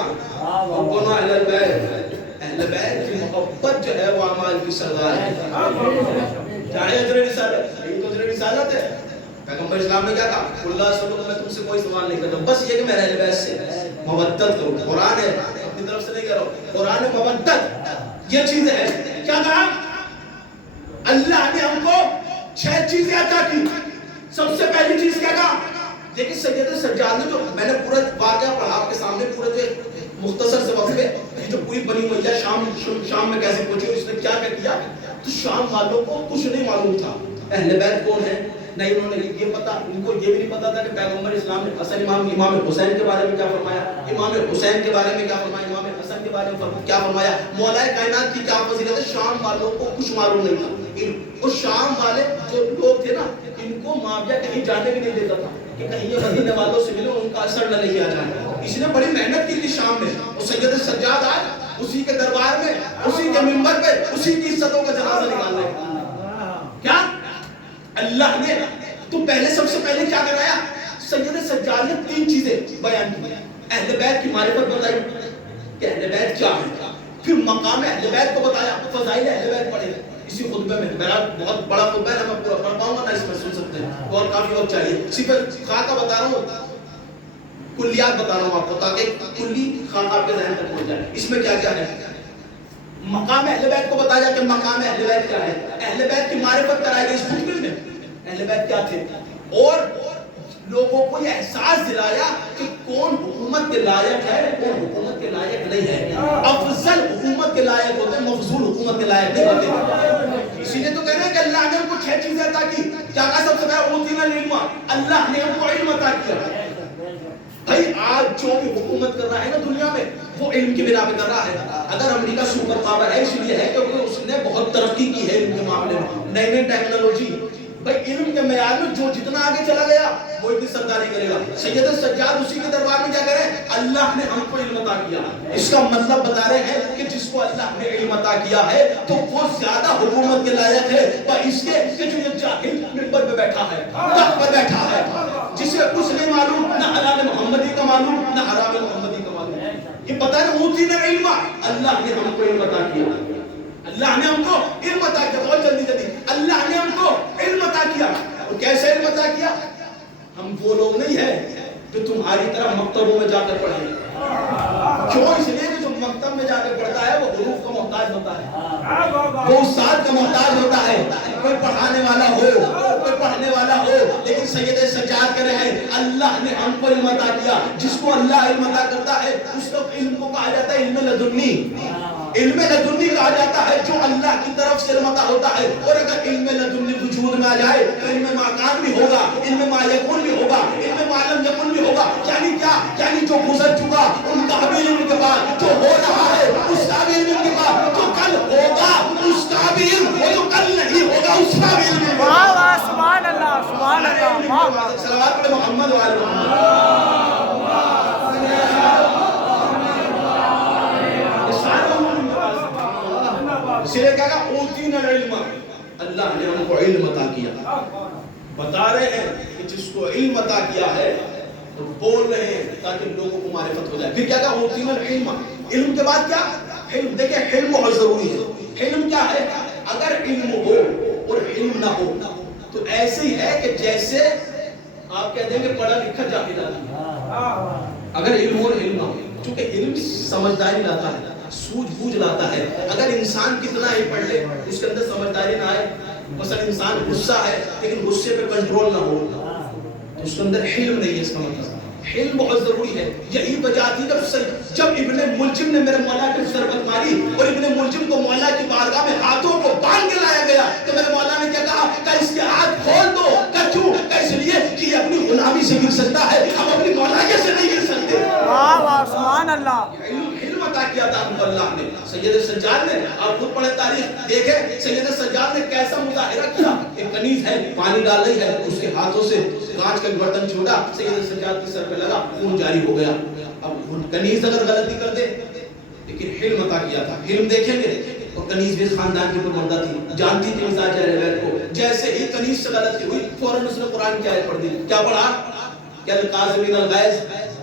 اہل البیت، اہل اہل بیت کی محبت جو ہے وہ اعمال کی سردار ہے. چاہے اجر رسالت، یہ تو اجر رسالت ہے. پیغمبر اسلام نے کیا کہا؟ اللہ صلی اللہ علیہ وسلم میں تم سے کوئی سوال نہیں کرتا، بس یہ کہ میں اہل بیت سے مودت کروں. قرآن ہے، اپنی طرف سے نہیں کہہ رہا ہوں، قرآن ہے مودت. یہ چیزیں ہیں. کیا کہا؟ اللہ نے ہم کو 6 چیزیں عطا کی. سب سے پہلی چیز کیا کہا؟ لیکن سید سجاد نے جو میں نے پورا واقعہ پڑھا آپ کے سامنے، پورے جو مختصر سے وقت میں یہ جو پوری بنی ہوئی شام میں کیسے پہنچے، اس نے کیا کیا. تو شام والوں کو کچھ نہیں معلوم تھا اہل بیت کون ہے. نہیں انہوں نے یہ پتا، ان کو یہ بھی نہیں پتا تھا کہ پیغمبر اسلام نے اصل امام حسین کے بارے میں کیا فرمایا، امام حسین کے بارے میں کیا فرمایا، امام حسن کے بارے میں کیا فرمایا، مولا کائنات کی کیا فضیلت ہے. شام والوں کو کچھ معلوم نہیں تھا. اور شام والے جو لوگ تھے نا، ان کو معاویہ کہیں جانے بھی نہیں دیتا تھا کہ کہیں یہ مدینے والوں سے ملے، ان کا اثر نہ لے کے آ جائے. اس نے بڑی محنت کی تھی شام میں. اور سید سجاد آئے اسی کے دربار میں، اسی کے منبر پہ، اسی کی عزتوں کا جنازہ نکال رہے. کیا اللہ نے تو پہلے سب سے پہلے کیا کرایا؟ سید سجاد نے 3 چیزیں بیان کی. اہل بیت کی معرفت بتائی کہ اہل بیت کیا ہے، پھر مقام اہل بیت کو بتایا، فضائل اہل بیت پڑھے اسی خطبے میں. میرا بہت بڑا خطبہ ہے نا، میں پورا پڑھ پاؤں گا نا، اس میں سن سکتے ہیں، اور کافی وقت چاہیے. صرف خاکہ بتا رہا ہوں، کلیات بتا رہا ہوں آپ کو، تاکہ کلی خاکہ آپ کے ذہن تک پہنچ جائے. اس میں کیا کیا ہے؟ مقام اہل بیت کو بتایا کہ مقام اہل بیت کیا ہے، اہل بیت کی معرفت کرائی گئی اس خطبے میں. اہل بیت کیا تھے، اور لوگوں کو یہ احساس دلایا کہ کون حکومت کے لائق ہے، کون حکومت کے لائق نہیں ہے. افضل حکومت کے لائق ہوتے ہیں، مفضول حکومت کے لائق نہیں ہوتے. اسی لیے تو کہہ رہے ہیں کہ اللہ نے ہم کو 6 چیزیں عطا کی. کیا کہا سب سے پہلے؟ اوتینا العلم، اللہ نے ہم کو علم عطا کیا. بھائی آج جو بھی حکومت کر رہا ہے نا دنیا میں، وہ علم کی بنا پہ کر رہا ہے. اگر امریکہ سپر پاور ہے، اس لیے ہے کیونکہ اس نے بہت ترقی کی ہے علم کے معاملے میں، نئی نئی ٹیکنالوجی. بھائی علم کے معیار میں جو جتنا آگے چلا گیا وہ اتنی سرداری کرے گا. سید سجاد اسی کے دربار میں کیا کرے؟ اللہ نے ہم کو علم عطا کیا. اس کا مطلب بتا رہے ہیں کہ جس کو اللہ نے علم عطا کیا ہے تو وہ زیادہ حکومت کے لائق ہے اس کے کہ جو یہ جاہل منبر پہ بیٹھا ہے، تخت پر بیٹھا ہے، جسے کچھ نہیں معلوم، نہ حلال محمدی کا معلوم، نہ حرام محمدی کا معلوم. یہ پتہ ہے اوتینا العلم، اللہ نے ہم کو علم عطا کیا. اللہ نے ہم کو علم عطا کیا. بہت جلدی اللہ نے ہم کو علم عطا کیا. اور کیسے علم عطا کیا؟ ہم وہ لوگ نہیں ہیں جو تمہاری طرح مکتبوں میں جا کر پڑھیں. کیوں؟ اس لیے کہ جو مکتب میں جا کر پڑھتا ہے وہ حروف کا محتاج ہوتا ہے، وہ استاد کا محتاج ہوتا ہے. کوئی پڑھانے والا ہو، کوئی پڑھنے والا ہو. لیکن سید سجاد کہہ رہے ہیں اللہ نے ہم کو علم عطا کیا. جس کو اللہ علم عطا کرتا ہے اس کو علم کو کہا جاتا ہے علم لدنی. علم لدنی کہا جاتا ہے جو اللہ کی طرف سے علم عطا ہوتا ہے. اور اگر علم لدنی وجود میں آ جائے تو علم ما کان بھی ہوگا، علم ما یکون بھی ہوگا، علم ما لم یکن بھی ہوگا. یعنی کیا؟ یعنی جو گزر چکا ان کا بھی علم کے بعد، جو ہو رہا ہے اس کا بھی علم کے بعد، جو کل ہوگا اس کا بھی علم، اور جو کل نہیں ہوگا اس کا بھی علم. واہ واہ سبحان اللہ سبحان اللہ. واہ واہ. صلوات پڑھے محمد و آل محمد. اس لیے کہا اوتینا العلم، اللہ نے ہم کو علم عطا کیا. بتا رہے ہیں کہ جس کو علم عطا کیا ہے تو بول رہے ہیں تاکہ لوگوں کو معرفت ہو جائے. پھر کیا کہا اوتینا العلم، علم کے بعد کیا؟ علم. دیکھیں علم بہت ضروری ہے. علم کیا ہے؟ اگر علم ہو اور علم نہ ہو تو ایسے ہی ہے کہ جیسے آپ کہہ دیں گے پڑھا لکھا جاہل آدمی. اگر علم اور علم نہ ہو، چونکہ علم سمجھداری لاتا ہے، سوجھ بوجھ لاتا ہے. اگر انسان کتنا ہی پڑھ لے اس کے اندر سمجھداری نہ آئے، مثلا انسان غصہ ہے لیکن غصے پہ کنٹرول نہ ہو تو اس کے اندر علم نہیں ہے. اس کا مطلب علم بہت ضروری ہے. یہی وجہ تھی جب ابن ملجم نے میرے مولا کی ضربت ماری اور ابن ملجم کو مولا کی بارگاہ میں ہاتھوں کو باندھ کے لایا گیا تو میرے مولا نے کیا کہا کہ اس کے ہاتھ کھول دو. کیوں؟ اس لیے کہ یہ اپنی غلامی سے گر سکتا ہے، ہم اپنی مولائی سے نہیں گر سکتے. واہ واہ سبحان اللہ. علم عطا کیا تھا ہم کو اللہ نے. سید سجاد نے، آپ خود پڑھیں تاریخ دیکھیں سید سجاد نے کیسا مظاہرہ کیا. ایک کنیز ہے، پانی ڈال رہی ہے، اس کے ہاتھوں سے کانچ کا برتن چھوٹا سید سجاد کی سر پہ لگا، خون جاری ہو گیا. اب کنیز اگر غلطی کر دے، لیکن علم عطا کیا تھا. علم دیکھیں گے اور کنیز بھی خاندان کی کوئی مردہ تھی، جانتی تھی مزاج اہل بیت کو. جیسے ہی کنیز سے غلطی ہوئی فوراً اس نے قرآن کی آیت پڑھ دی. کیا پڑھا؟ کہ القاظمین الغیظ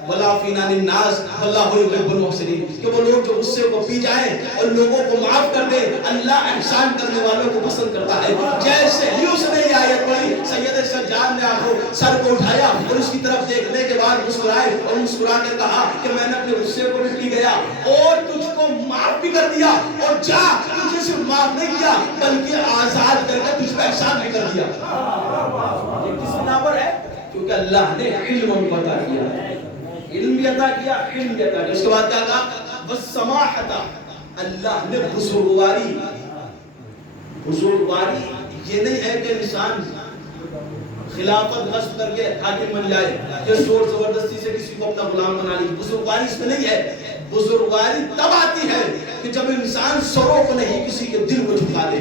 ولا فینا الناس واللہ یحب المحسنین، کہ وہ لوگ جو غصے کو پی جائیں اور لوگوں کو معاف کر دیں، اللہ احسان کرنے والوں کو پسند کرتا ہے۔ جیسے ہی اس نے یہ آیت پڑھی، سید سجاد نے آپ سر کو اٹھایا اور اس کی طرف دیکھنے کے بعد مسکرائے اور مسکرا کے کہا کہ میں نے اپنے غصے کو بھی پی گیا اور تجھ کو معاف بھی کر دیا، اور جا، تجھے صرف معاف نہیں کیا بلکہ آزاد کر کے تجھ پہ احسان بھی کر دیا۔ یہ کس بنا پر ہے؟ کیونکہ اللہ نے علم ان کو عطا کیا، علم بھی عطا کیا، علم بھی عطا کیا۔ اس کے بعد کیا کہا؟ والسماحۃ، اللہ نے بزرگواری، بزرگواری یہ نہیں ہے کہ انسان خلافت غصب کر کے حاکم بن جائے یا زور زبردستی سے کسی کو اپنا غلام بنا لی، بزرگواری اس میں نہیں ہے۔ بزرگواری تب آتی ہے کہ جب انسان سروں کو نہیں کسی کے دل کو جھکا دے،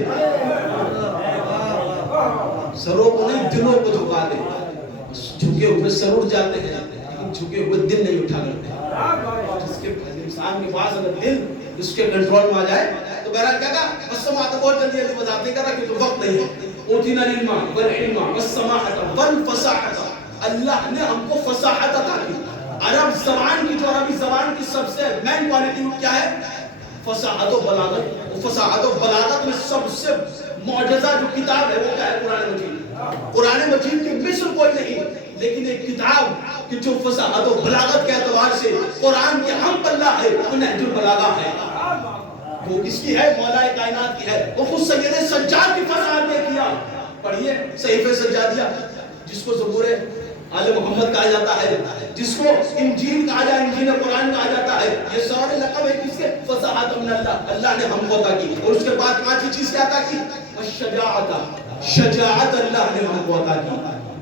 سروں کو نہیں دلوں کو جھکا دے۔ جھکے ہوئے سر اٹھ جاتے ہیں لیکن جھکے ہوئے دل نہیں اٹھا کرتے۔ جس کے انسان کے پاس اگر دل اس کے کنٹرول میں آ جائے تو بہرحال کیا کہا؟ والسماحۃ، بہت جلدی جلدی وضاحت نہیں کر رہا کیونکہ وقت نہیں ہے۔ اوتینا العلم والحلم والسماحۃ والفصاحۃ، اللہ نے ہم کو فصاحت عطا کی۔ عرب زبان کی، جو عربی زبان کی سب سے مین کوالٹی کیا ہے؟ فصاحت و بلاغت۔ فصاحت و بلاغت میں سب سے معجزہ جو کتاب ہے وہ کیا ہے؟ قرآن مجید۔ قرآن مجید کی مثل کوئی نہیں، لیکن ایک کتاب کہ جو فصاحت و بلاغت کے اعتبار سے قرآن کے ہم پلہ ہے، وہ نہج البلاغہ ہے۔ وہ کس کی ہے؟ مولا کائنات کی ہے۔ وہ خود سید سجاد کی فصاحت نے کیا۔ پڑھیے صحیفہ سجادیہ، جس کو زبور آل محمد کہا جاتا ہے، جس کو انجیل کہا جاتا ہے، انجیل قرآن کہا جاتا ہے، یہ سارے لقب ہے کس کے؟ فصاحت من اللہ، اللہ نے ہم کو عطا کی۔ اور اس کے بعد پانچویں چیز کیا عطا کی؟ الشجاعت، شجاعت اللہ نے ہم کو عطا کی۔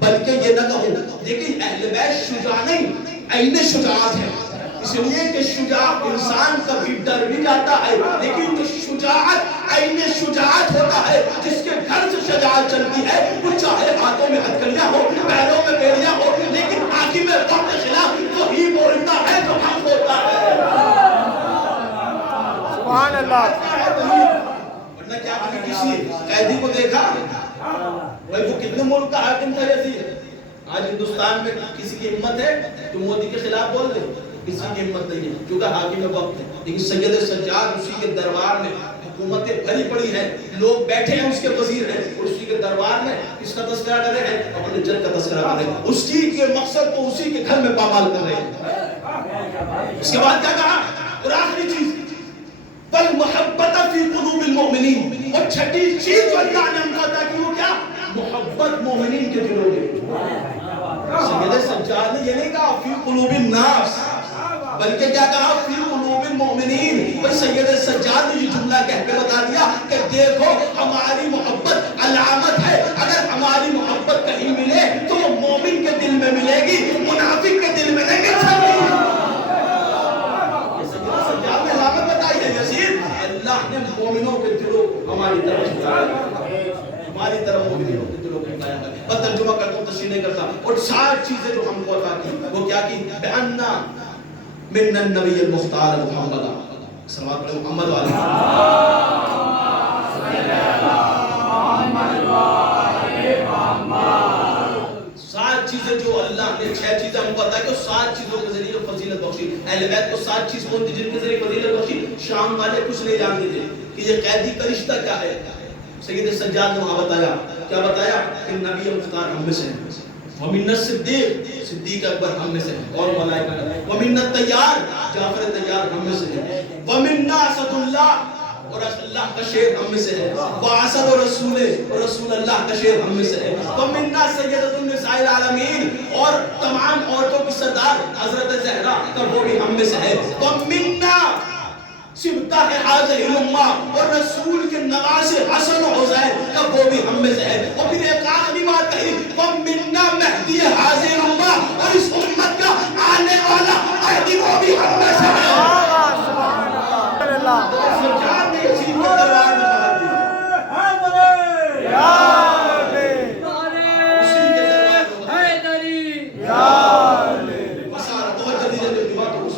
بلکہ یہ نہ کہو، لیکن اہل بیت شجاع نہیں، عین شجاعت ہے۔ اس لیے کہ شجاع انسان کبھی ڈر بھی جاتا ہے، لیکن جو شجاعت عین شجاعت ہوتا ہے، جس کے گھر سے شجاعت چلتی ہے، وہ چاہے ہاتھوں میں ہتھکڑیاں ہو، پیروں میں بیڑیاں ہو، لیکن حاکم وقت کے خلاف وہی بولتا ہے جو حق ہوتا ہے۔ سبحان اللہ۔ ورنہ کیا کبھی کسی قیدی کو دیکھا بھائی وہ کتنے ملک کا حاکم تھا یزید؟ آج ہندوستان میں کسی کی ہمت ہے تو مودی کے خلاف بول دے؟ کسی کی ہمت نہیں ہے، کیونکہ حاکم وقت ہے۔ لیکن سید سجاد اسی کے دربار میں حکومتیں بھری پڑی ہیں، لوگ بیٹھے ہیں اس کے وزیر ہیں، اور اسی کے دربار میں کس کا تذکرہ کر رہے ہیں؟ اپنے جد کا تذکرہ کر رہے ہیں، اس کی کے مقصد کو اسی کے گھر میں پامال کر رہے ہیں۔ اس کے بعد کیا کہا؟ اور آخری چیز والمحبت فی قلوب المؤمنین، اور چھٹی چیز جو اللہ نے ہم کو عطا کی وہ کیا؟ محبت مومنین کے دلوں میں۔ سید سجاد نے یہ نہیں کہا فی قلوب الناس، بلکہ کیا کہا؟ فی قلوب المؤمنین۔ اور سید سجاد نے یہ جملہ کہہ کے بتا دیا کہ دیکھو ہماری محبت علامت ہے، اگر ہماری محبت کہیں ملے تو وہ مومن کے دل میں ملے گی، منافق کے دل میں نہیں مل سکتی۔ سجاد نے علامت بتائی ہے یزید، اللہ نے مومنوں کے دلوں کو ہماری طرف جھکایا، ہماری طرف مومنوں کے دلوں کو جھکایا ہے۔ میں ترجمہ کرتا ہوں، تشریح نہیں کرتا۔ اور 7 چیزیں جو ہم کو عطا کی وہ کیا کی؟ بأننا من النبی المختار محمد، صلوات پڑھیں محمد والے۔ 7 چیزیں جو اللہ نے 6 چیزیں ہم کو عطا کی، 7 چیزوں کے ذریعے فضیلت بخشی۔ اہل بیت کو 7 چیز کون تھی جن کے ذریعے فضیلت بخشی؟ شام والے کچھ نہیں جانتے تھے کہ یہ قیدی کا رشتہ کیا ہے۔ سید سجاد نے وہاں بتایا، کیا بتایا؟ کہ نبی مختار ہم میں سے ہے، ومن الصدیق، صدیق اکبر ہم میں سے ہے، اور ملائکہ کا، ومن الطیار، جعفر طیار ہم میں سے ہے، ومن اسد اللہ، اور اللہ کا شیر ہم میں سے ہے، واسد رسول، اور رسول اللہ کا شیر ہم میں سے ہے، ومن سیدۃ النساء العالمین، اور تمام عورتوں کی سردار حضرت زہرا کا وہ بھی ہم میں سے ہے، ومن سبتہ حاضر الامہ، اور رسول کے نواسے حسن و حسین کا وہ بھی ہم میں سے ہے۔ اور پھر ایک آخری بات کہی، وَمِنَّا مہدی حاضر الامہ، اور اس امت کا آنے والا مہدی وہ بھی ہم میں سے ہے۔ سجاد نے اسی کے دربار میں بات دی، اسی کے دربار میں بہت جلدی بات ہو۔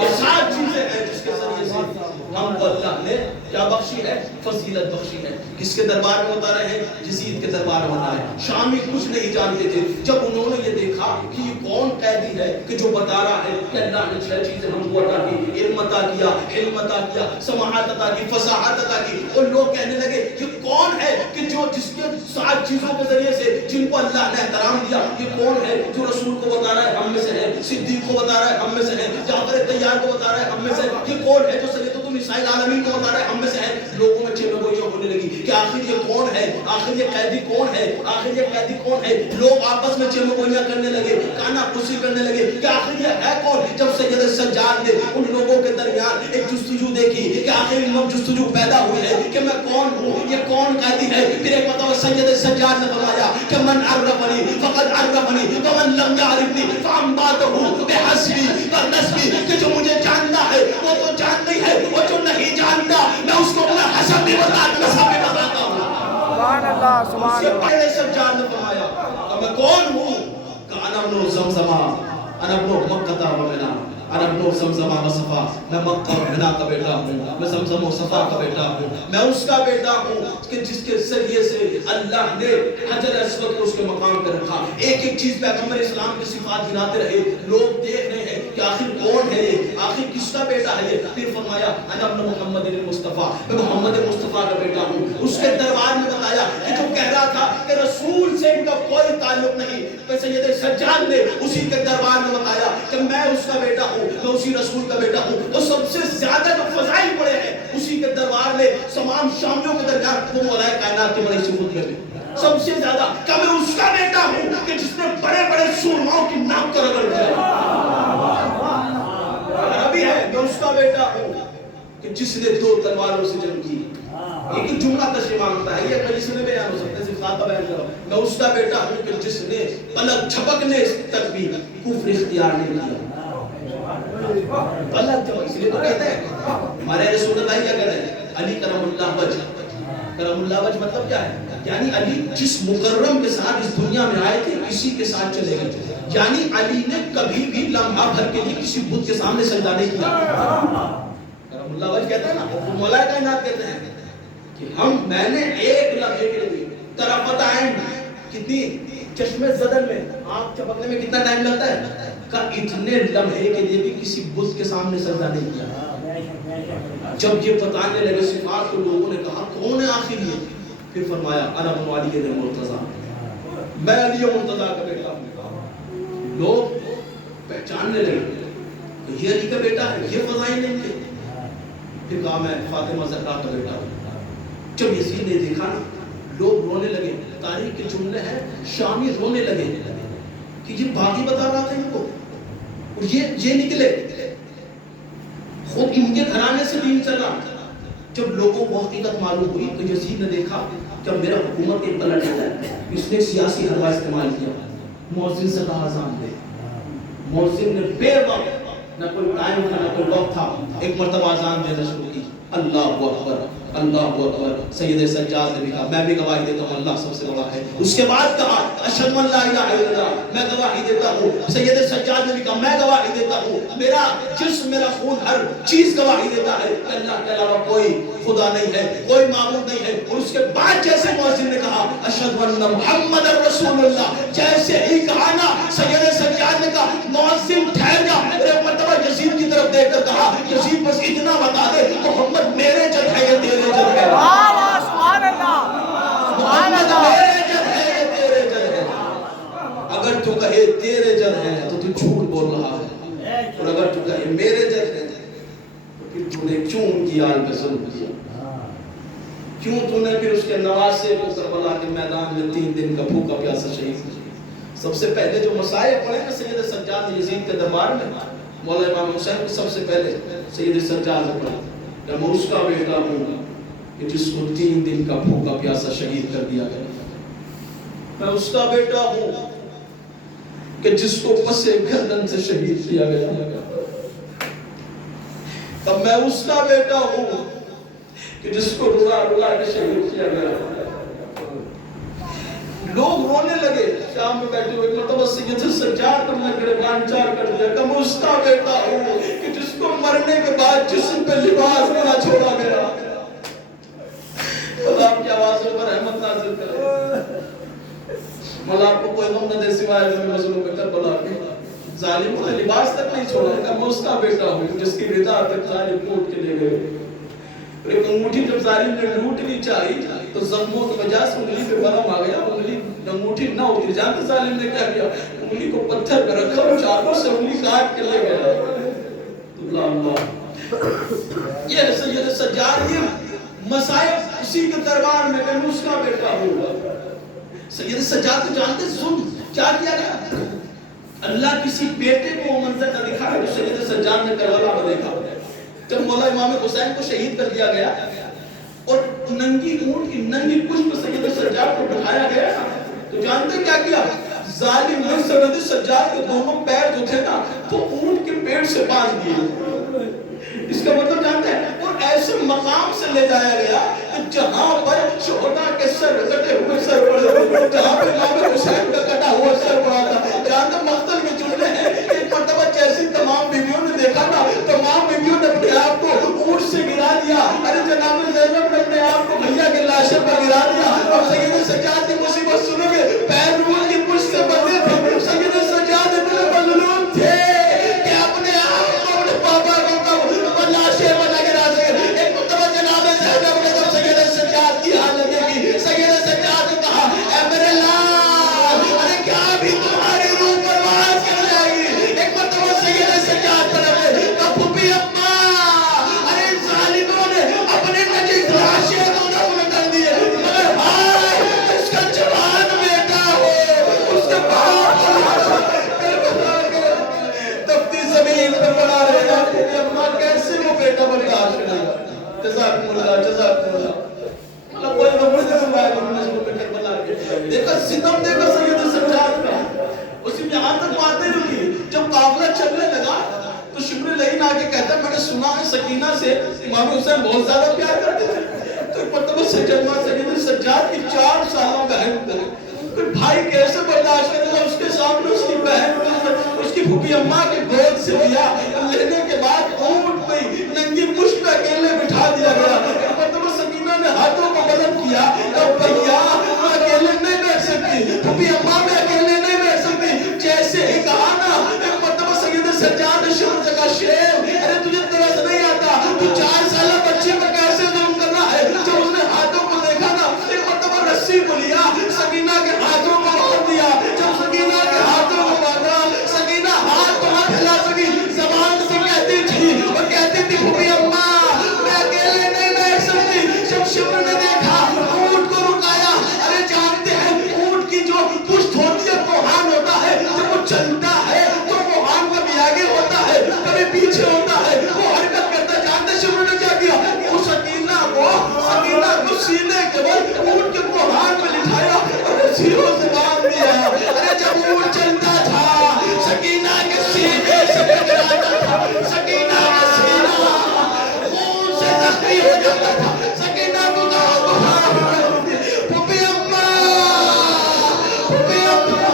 یہ 7 چیزیں ہیں جس کے ذریعے سے ہم کو اللہ نے کیا بخشی ہے؟ فضیلت بخشی ہے. کس کے دربار میں بتا رہے ہیں؟ یزید کے دربار میں بتا رہے ہیں. شامی کچھ نہیں جانتے تھے. جب انہوں نے یہ دیکھا کہ یہ کون قیدی ہے کہ جو بتا رہا ہے کہ اللہ نے 6 چیزیں ہم کو عطا کی، علم عطا کیا، حلم عطا کیا، سماحت عطا کی، فصاحت عطا کی، اور لوگ کہنے لگے یہ کون ہے کہ جو جس کے 7 چیزوں کے ذریعے سے جن کو اللہ نے احترام دیا، یہ کون ہے جو رسول کو بتا رہا ہے ہم میں سے ہے، صدیق کو بتا رہا ہے ہم میں سے ہے، جعفر طیار کو بتا رہا ہے ہم میں سے ہے، یہ کون ہے جو سیدۃ النساء العالمین کو بتا رہا ہے ہم میں سے ہے. لوگوں میں چیمہ گوئیاں ہونے لگی کہ آخر یہ کون ہے، آخر یہ قیدی کون ہے، آخر یہ قیدی کون ہے. لوگ آپس میں چیمہ گوئیاں کرنے لگے، کانا پھوسی کرنے لگے کہ آخر یہ ہے کون. جب سید سجاد نے ان لوگوں کے درمیان ایک جستجو دیکھی کہ آخر ان میں جستجو پیدا ہوئی ہے کہ میں کون ہوں، یہ کون قیدی ہے. پھر ایک مرتبہ سید سجاد نے فرمایا کہ من عرفنی فقد عرفنی ومن لم یعرفنی فانباتہ بحسبی ونسبی، کہ جو مجھے جانتا ہے وہ تو جانتا ہی ہے، وہ جو نہیں جانتا میں اس کو اپنا حسب بھی بتاتا ہوں. سبحان اللہ سبحان اللہ. پہلے سجاد نے فرمایا کہ میں کون ہوں؟ کہ انا ابن زمزمہ، انا ابن مکہ و منا، انا ابن زمزمہ و صفا، میں مکہ و منا کا بیٹا ہوں، میں زمزم و صفا کا بیٹا ہوں، میں اس کا بیٹا ہوں کہ جس کے ذریعے سے اللہ نے حجر اسود کو اس کے مقام پہ رکھا. ایک ایک چیز پیغمبر اسلام کی صفات گناتے رہے. لوگ دیکھ رہے ہیں کہ آخر کون ہے یہ، آخر کس کا بیٹا ہے یہ. پھر فرمایا انا ابن محمد المصطفیٰ، میں محمد مصطفیٰ کا بیٹا ہوں. اس کے دربار میں بتایا کہ جو کہہ رہا تھا کہ رسول سے ان کا کوئی تعلق نہیں، سید سجاد نے اسی کے دربار میں بتایا کہ میں اس کا بیٹا ہوں، میں اسی رسول کا بیٹا ہوں. اور سب سے زیادہ جو فضائل پڑے ہیں اسی کے دربار میں تمام شامیوں کے درمیان وہ مولا کائنات کے بڑی ثبوت میں سب سے زیادہ کہ میں اس کا بیٹا ہوں کہ جس نے بڑے بڑے سورماؤں کی ناک کو رگڑ دیا. عربی ہے میں اس کا بیٹا ہوں کہ جس نے 2 تلواروں سے جنگ کی. ایک جملہ تشریح مانگتا ہے، یہ کہیں سے میں بیان ہو سکتا ہے، صرف خاطہ بیان کرو. میں اس کا بیٹا ہوں کہ جس نے پلک جھپکنے تک بھی کفر اختیار نہیں کیا. پلک جھپک، اس لیے تو کہتے ہیں ہمارے رسول اللہ کیا کہتے ہیں؟ علی کرم اللہ وجہ. کرم اللہ وجہ مطلب کیا ہے؟ یعنی علی جس مکرم کے ساتھ اس دنیا میں آئے تھے اسی کے ساتھ چلے گئے. یعنی علی نے کبھی بھی لمحہ بھر کے لیے کسی بت کے سامنے سجدہ نہیں کیا. کرم اللہ وجہ کہتے ہیں نا، وہ مولا کائنات کہتے ہیں کہ میں نے ایک لمحے کے لیے طرفت عین، کتنی چشمے زدن میں آنکھ چپکنے میں کتنا ٹائم لگتا ہے، کہ اتنے لمحے کے لیے بھی کسی بت کے سامنے سجدہ نہیں کیا. جب یہ بتانے لگے صفات تو لوگوں نے کہا کون ہے آخر یہ؟ پھر فرمایا انا ابن علی مرتضیٰ، میں علی مرتضیٰ کا بیٹا ہوں. لوگ پہچاننے لگے کہ یہ علی کا بیٹا ہے، یہ فضائل نہیں تھے. پھر کہا میں فاطمہ زہرا کا بیٹا ہوں. جب یزید نے دیکھا نا لوگ رونے لگے. تاریخ کے جملے ہیں شامی رونے لگے کہ یہ باغی بتا رہا تھا ان کو اور یہ نکلے خود ان کے گھرانے سے دین چلا. جب لوگوں کو حقیقت معلوم ہوئی تو یزید نے دیکھا جب میرا حکومت ایک پلٹ ہے، اس نے سیاسی حربہ استعمال کیا. مؤذن سے کہا اذان دے. مؤذن نے بے وقت، نہ کوئی ٹائم تھا نہ کوئی وقت تھا، ایک مرتبہ اذان دینا شروع کی. اللہ اکبر اللہ اکبر. سید سجاد نے بھی کہا میں بھی گواہی دیتا ہوں اللہ سب سے بڑا ہے. اس کے بعد کہا اشہد ان لا الہ الا اللہ، میں گواہی دیتا ہوں. سید سجاد نے بھی کہا میں گواہی دیتا ہوں، میرا جسم میرا خون ہر چیز گواہی دیتا ہے کہ اللہ کے علاوہ کوئی خدا نہیں ہے، کوئی معبود نہیں ہے. اور اس کے بعد جیسے مؤذن نے کہا اشہد ان محمد رسول اللہ، جیسے ہی کہا نا سید سجاد نے کہا مؤذن ٹھہر جا. ایک مرتبہ یزید کی طرف دیکھ کر کہا یزید بس اتنا بتا دے محمد میرے جد ہے یا تیرے جد ہے. سبحان اللہ سبحان اللہ. میرے جد ہے یا تیرے جد ہے. اگر تو کہے تیرے جد ہے تو تو جھوٹ بول رہا ہے، اور اگر تو کہے میرے جد ہے تو پھر تو نے کیوں ان کی آل پہ ظلم کیا؟ کیوں تو نے پھر اس کے نواسے کو کربلا کے میدان میں 3 دن کا بھوکا پیاسا شہید کیا؟ سب سے پہلے جو مسائل پڑے نا سید سجاد یزید کے دربار میں، مولا امام حسین کو سب سے پہلے سید سجاد نے پڑھا کہ میں اس کا بیٹا ہوں کہ جس کو 3 دن کا بھوکا پیاسا شہید کر دیا گیا. میں اس کا بیٹا ہوں کہ جس کو پسے گردن سے شہید کیا گیا. تب میں اس کا بیٹا ہوں کہ جس کو رلا رلا کے شہید کیا گیا. لوگ رونے لگے. شام میں بیٹھے ہوئے مرتبہ سید سجاد کو نے گربان چار کر دیا کہ میں اس کا بیٹا ہوں کہ جس کو مرنے کے بعد جسم پہ لباس نہ چھوڑا گیا. نازل کرے. مولا آپ کو کوئی غم نہ دے سوائے غم مظلوم کربلا کے. ظالموں نے لباس تک نہیں چھوڑا کہ میں اس کا بیٹا ہوں جس کی رضا تک ظالم لوٹ کے لے گئے. ایک انگوٹھی جب ظالم نے لوٹنی چاہی تو زخموں کی وجہ سے انگلی پہ برم آ گیا. انگوٹھی نہ اتری. جانتے ظالم نے کیا کیا؟ انگلی کو پتھر پہ رکھا اور چاروں سے انگلی کاٹ کے لے گیا. اللہ یہ سید سجاد یہ مصائب اسی کے دربار میں کہ اس کا بیٹا ہوگا. سید سجاد کو جانتے ظلم کیا کیا گیا؟ اللہ کسی بیٹے کو وہ منظر نہ دکھایا جو سید سجاد نے کربلا میں دیکھا. جب مولا امام حسین کو شہید کر دیا گیا اور ننگی اونٹ کی ننگی پشت پر سید سجاد کو بٹھایا گیا تو جانتے کیا کیا؟ ظالم نے سید سجاد کے دونوں پیر جو تھے نا وہ اونٹ کے پیٹ سے باندھ دیے. اس کا مطلب جانتے ہیں اور ایسے مقام سے لے جایا گیا کہ جہاں پر شہداء کے سر کٹے ہوئے سر پڑے, جہاں پر امام حسین کا کٹا ہوا سر پڑا تھا. جانتے مقتل کے جملے ہیں ایک مرتبہ جیسی تمام بیویوں نے دیکھا نا, تمام بیویوں نے اپنے آپ کو اونٹ سے گرا دیا. ارے جناب زینب نے اپنے آپ کو بھیا کے لاشے پر گرا دیا. اور سید سجاد کی مصیبت سنو گے, پیر اونٹ کی پشت سے بندھے تھے. سید سجاد اتنے مظلوم تھے کہ اپنے آپ کو اپنے پاپا کو لاشے پر نہ گرا سکے. ایک مرتبہ جناب زینب نے جب سید سجاد کی حالت دیکھی, سید سجاد نے کہا اے میرے لال, ارے کیا بھی تمہاری روح پرواز کر جائے گی. ایک مرتبہ سید سجاد پر اپنے پھوپھی اما, ارے ظالموں نے اپنے نجیب لاشے کو دفن کر دیے. مگر ہائے اس کا جوان بیٹا ہو, اس کے باپ تفتی زمین پر پڑا رہے پھوپھی اما, کیسے وہ بیٹا برداشت کرے گا. جزاکم اللہ, جزاکم اللہ. اللہ کوئی نمبر دے سوائے کہ مجھے کو کربلا کے دیکھا ستم دیکھا سید سجاد کا. اسی میں یہاں تک باتیں رکی. جب قافلہ چلنے لگا تو شبر لعین آ کے کہتا ہے میں نے سنا ہے سکینہ سے امام حسین بہت زیادہ پیار کرتے تھے. تو ایک مرتبہ سید سجاد کی 4 سالہ بہن تھے. پھر بھائی کیسے برداشت کرے گا, اس کے سامنے اس کی بہن کو اس کی پھوپھی اما کے گود سے لیا. لینے کے بعد اونٹ پہ ننگی پشت پہ اکیلے بٹھا دیا گیا. ایک مرتبہ سکینہ نے ہاتھوں کو بلند کیا, اب بھیا میں اکیلے نہیں بیٹھ سکتی, پھوپھی اما میں اکیلے نہیں بیٹھ سکتی. جیسے ہی کہا نا, ایک مرتبہ سید سجاد نے شروع سے کہا شیر, ارے تجھے طرز نہیں آتا, تو 4 سالہ بچے پر کیسے ظلم کرنا ہے. جب اس نے ہاتھوں کو دیکھا نا, ایک مرتبہ رسی کو لیا, سکینہ کے ہاتھوں کو باندھ دیا. جب سکینہ کے ہاتھوں کو باندھا, سکینہ ہاتھ تو نہ پھیلا سکی, زبان سے کہتی تھی اور کہتی تھی پھوپھی اما میں اکیلے نہیں بیٹھ سکتی. جب شبر نے دیکھا اونٹ کو رکایا. ارے جانتے ہیں اونٹ کی جو پشت ہوتی ہے کوہان ہوتا ہے, جب وہ چلتا ہے تو کوہان کبھی آگے ہوتا ہے کبھی پیچھے ہوتا ہے, وہ حرکت کرتا. جانتے شبر نے کیا کیا, وہ سکینہ کو سینے کے بل اونٹ کے کوہان پہ لٹھایا اور سیروں سے باندھ دیا. ارے جب اونٹ چلتا تھا سکینہ کے سینے سے ٹکراتا تھا, سکینہ کا سینہ خون سے زخمی ہو جاتا تھا. سکینہ کو پھوپھی اما, پھوپھی اما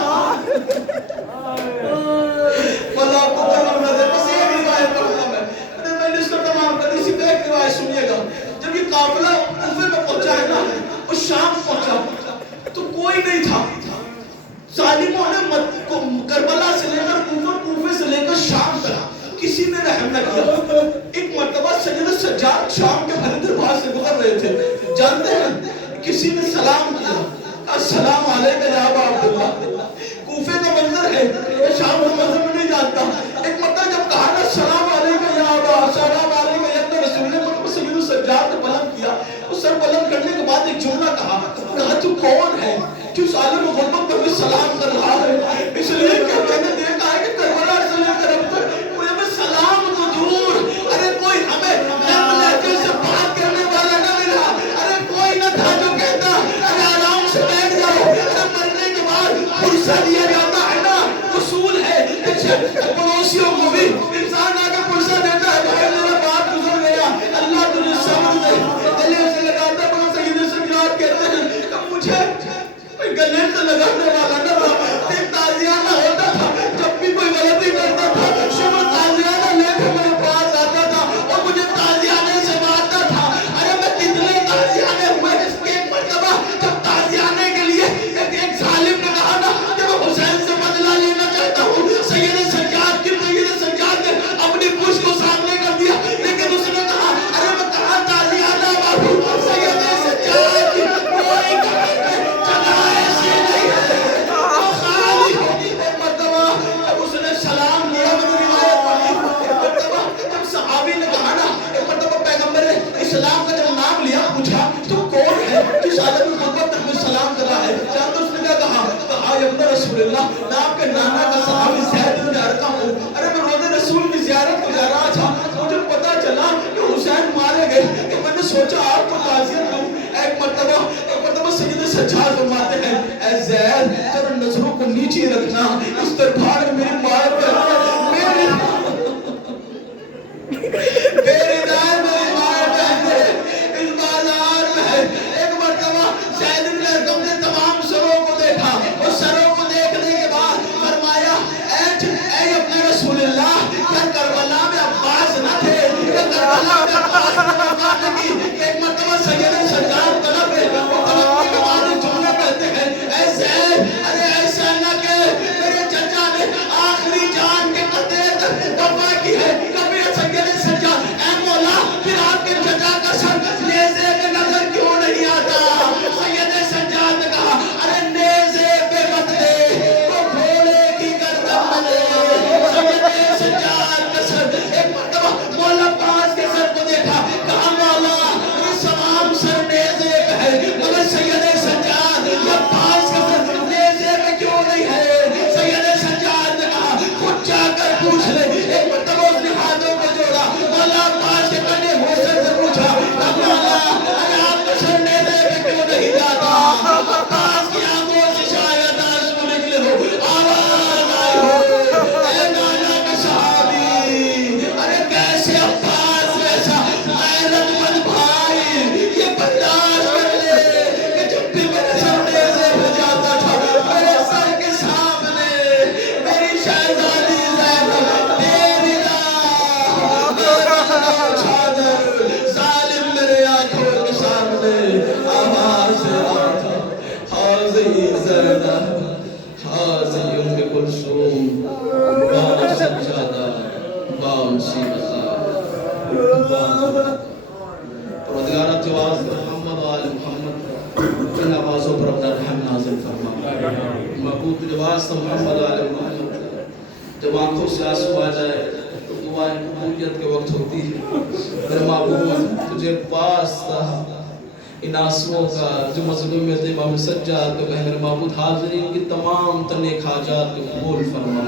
اللہ کو تمام نہ دے. بس یہ روایت پڑھتا میں نے اس کو تمام کر دی. اسی طرح ایک روایت سنیے گا. جب یہ قافلہ کوفے میں پہنچا ہے نا, وہ شام پہنچا تو کوئی نہیں تھا. ظالموں نے کربلا سے لے کر کوفے سے لے کر شام تک کسی نے رحم نہ کیا. ایک مرتبہ سید سجاد شام کے بھرے دربار سے گزر رہے تھے. جانتے ہیں کسی نے سلام کیا, السلام علیکم یا ابا عبداللہ. کوفے کا منظر ہے, یہ شام کا منظر میں نہیں جانتا. ایک مرتبہ جب کہا نا السلام علیکم یا ابا, السلام علیکم یا رسول اللہ, سید سجاد نے بلند کیا. اس سر بلند کرنے کے بعد ایک جملہ کہا تو کون ہے جو عالم غربت پر بھی سلام کر رہا ہے. اس لیے کہ میں نے دیکھا ہے کہ کربلا سے لے کر اب تک کوئی ہمیں سلام تو دور, ارے کوئی ہمیں لہجے سے بات کرنے والا نہ ملا. ارے کوئی نہ تھا جو کہتا ارے آرام سے بیٹھ جاؤ. ارے مرنے کے بعد فرصہ دیا جاتا ہے نا, اصول ہے. سوچا آپ کو تعزیت دوں. ایک مرتبہ سید سجاد فرماتے ہیں اے زید ذرا نظروں کو نیچے رکھنا, اس دربار میں میری ماں پروردگارہ جواز محمد و آل محمد ان آوازوں پر اپنا رحم نازل فرما. محبوب جواز محمد و آل محمد جب آنکھوں سے آنسو آ جائے تو دعائیں قبولیت کے وقت ہوتی ہے. میرے محبوب تجھے واسطہ ان آنسوؤں کا جو مظلومیت امام سجاد کو کہیں میرے محبوب حاضرین کی تمام تر نیک حاجات کو قبول فرما.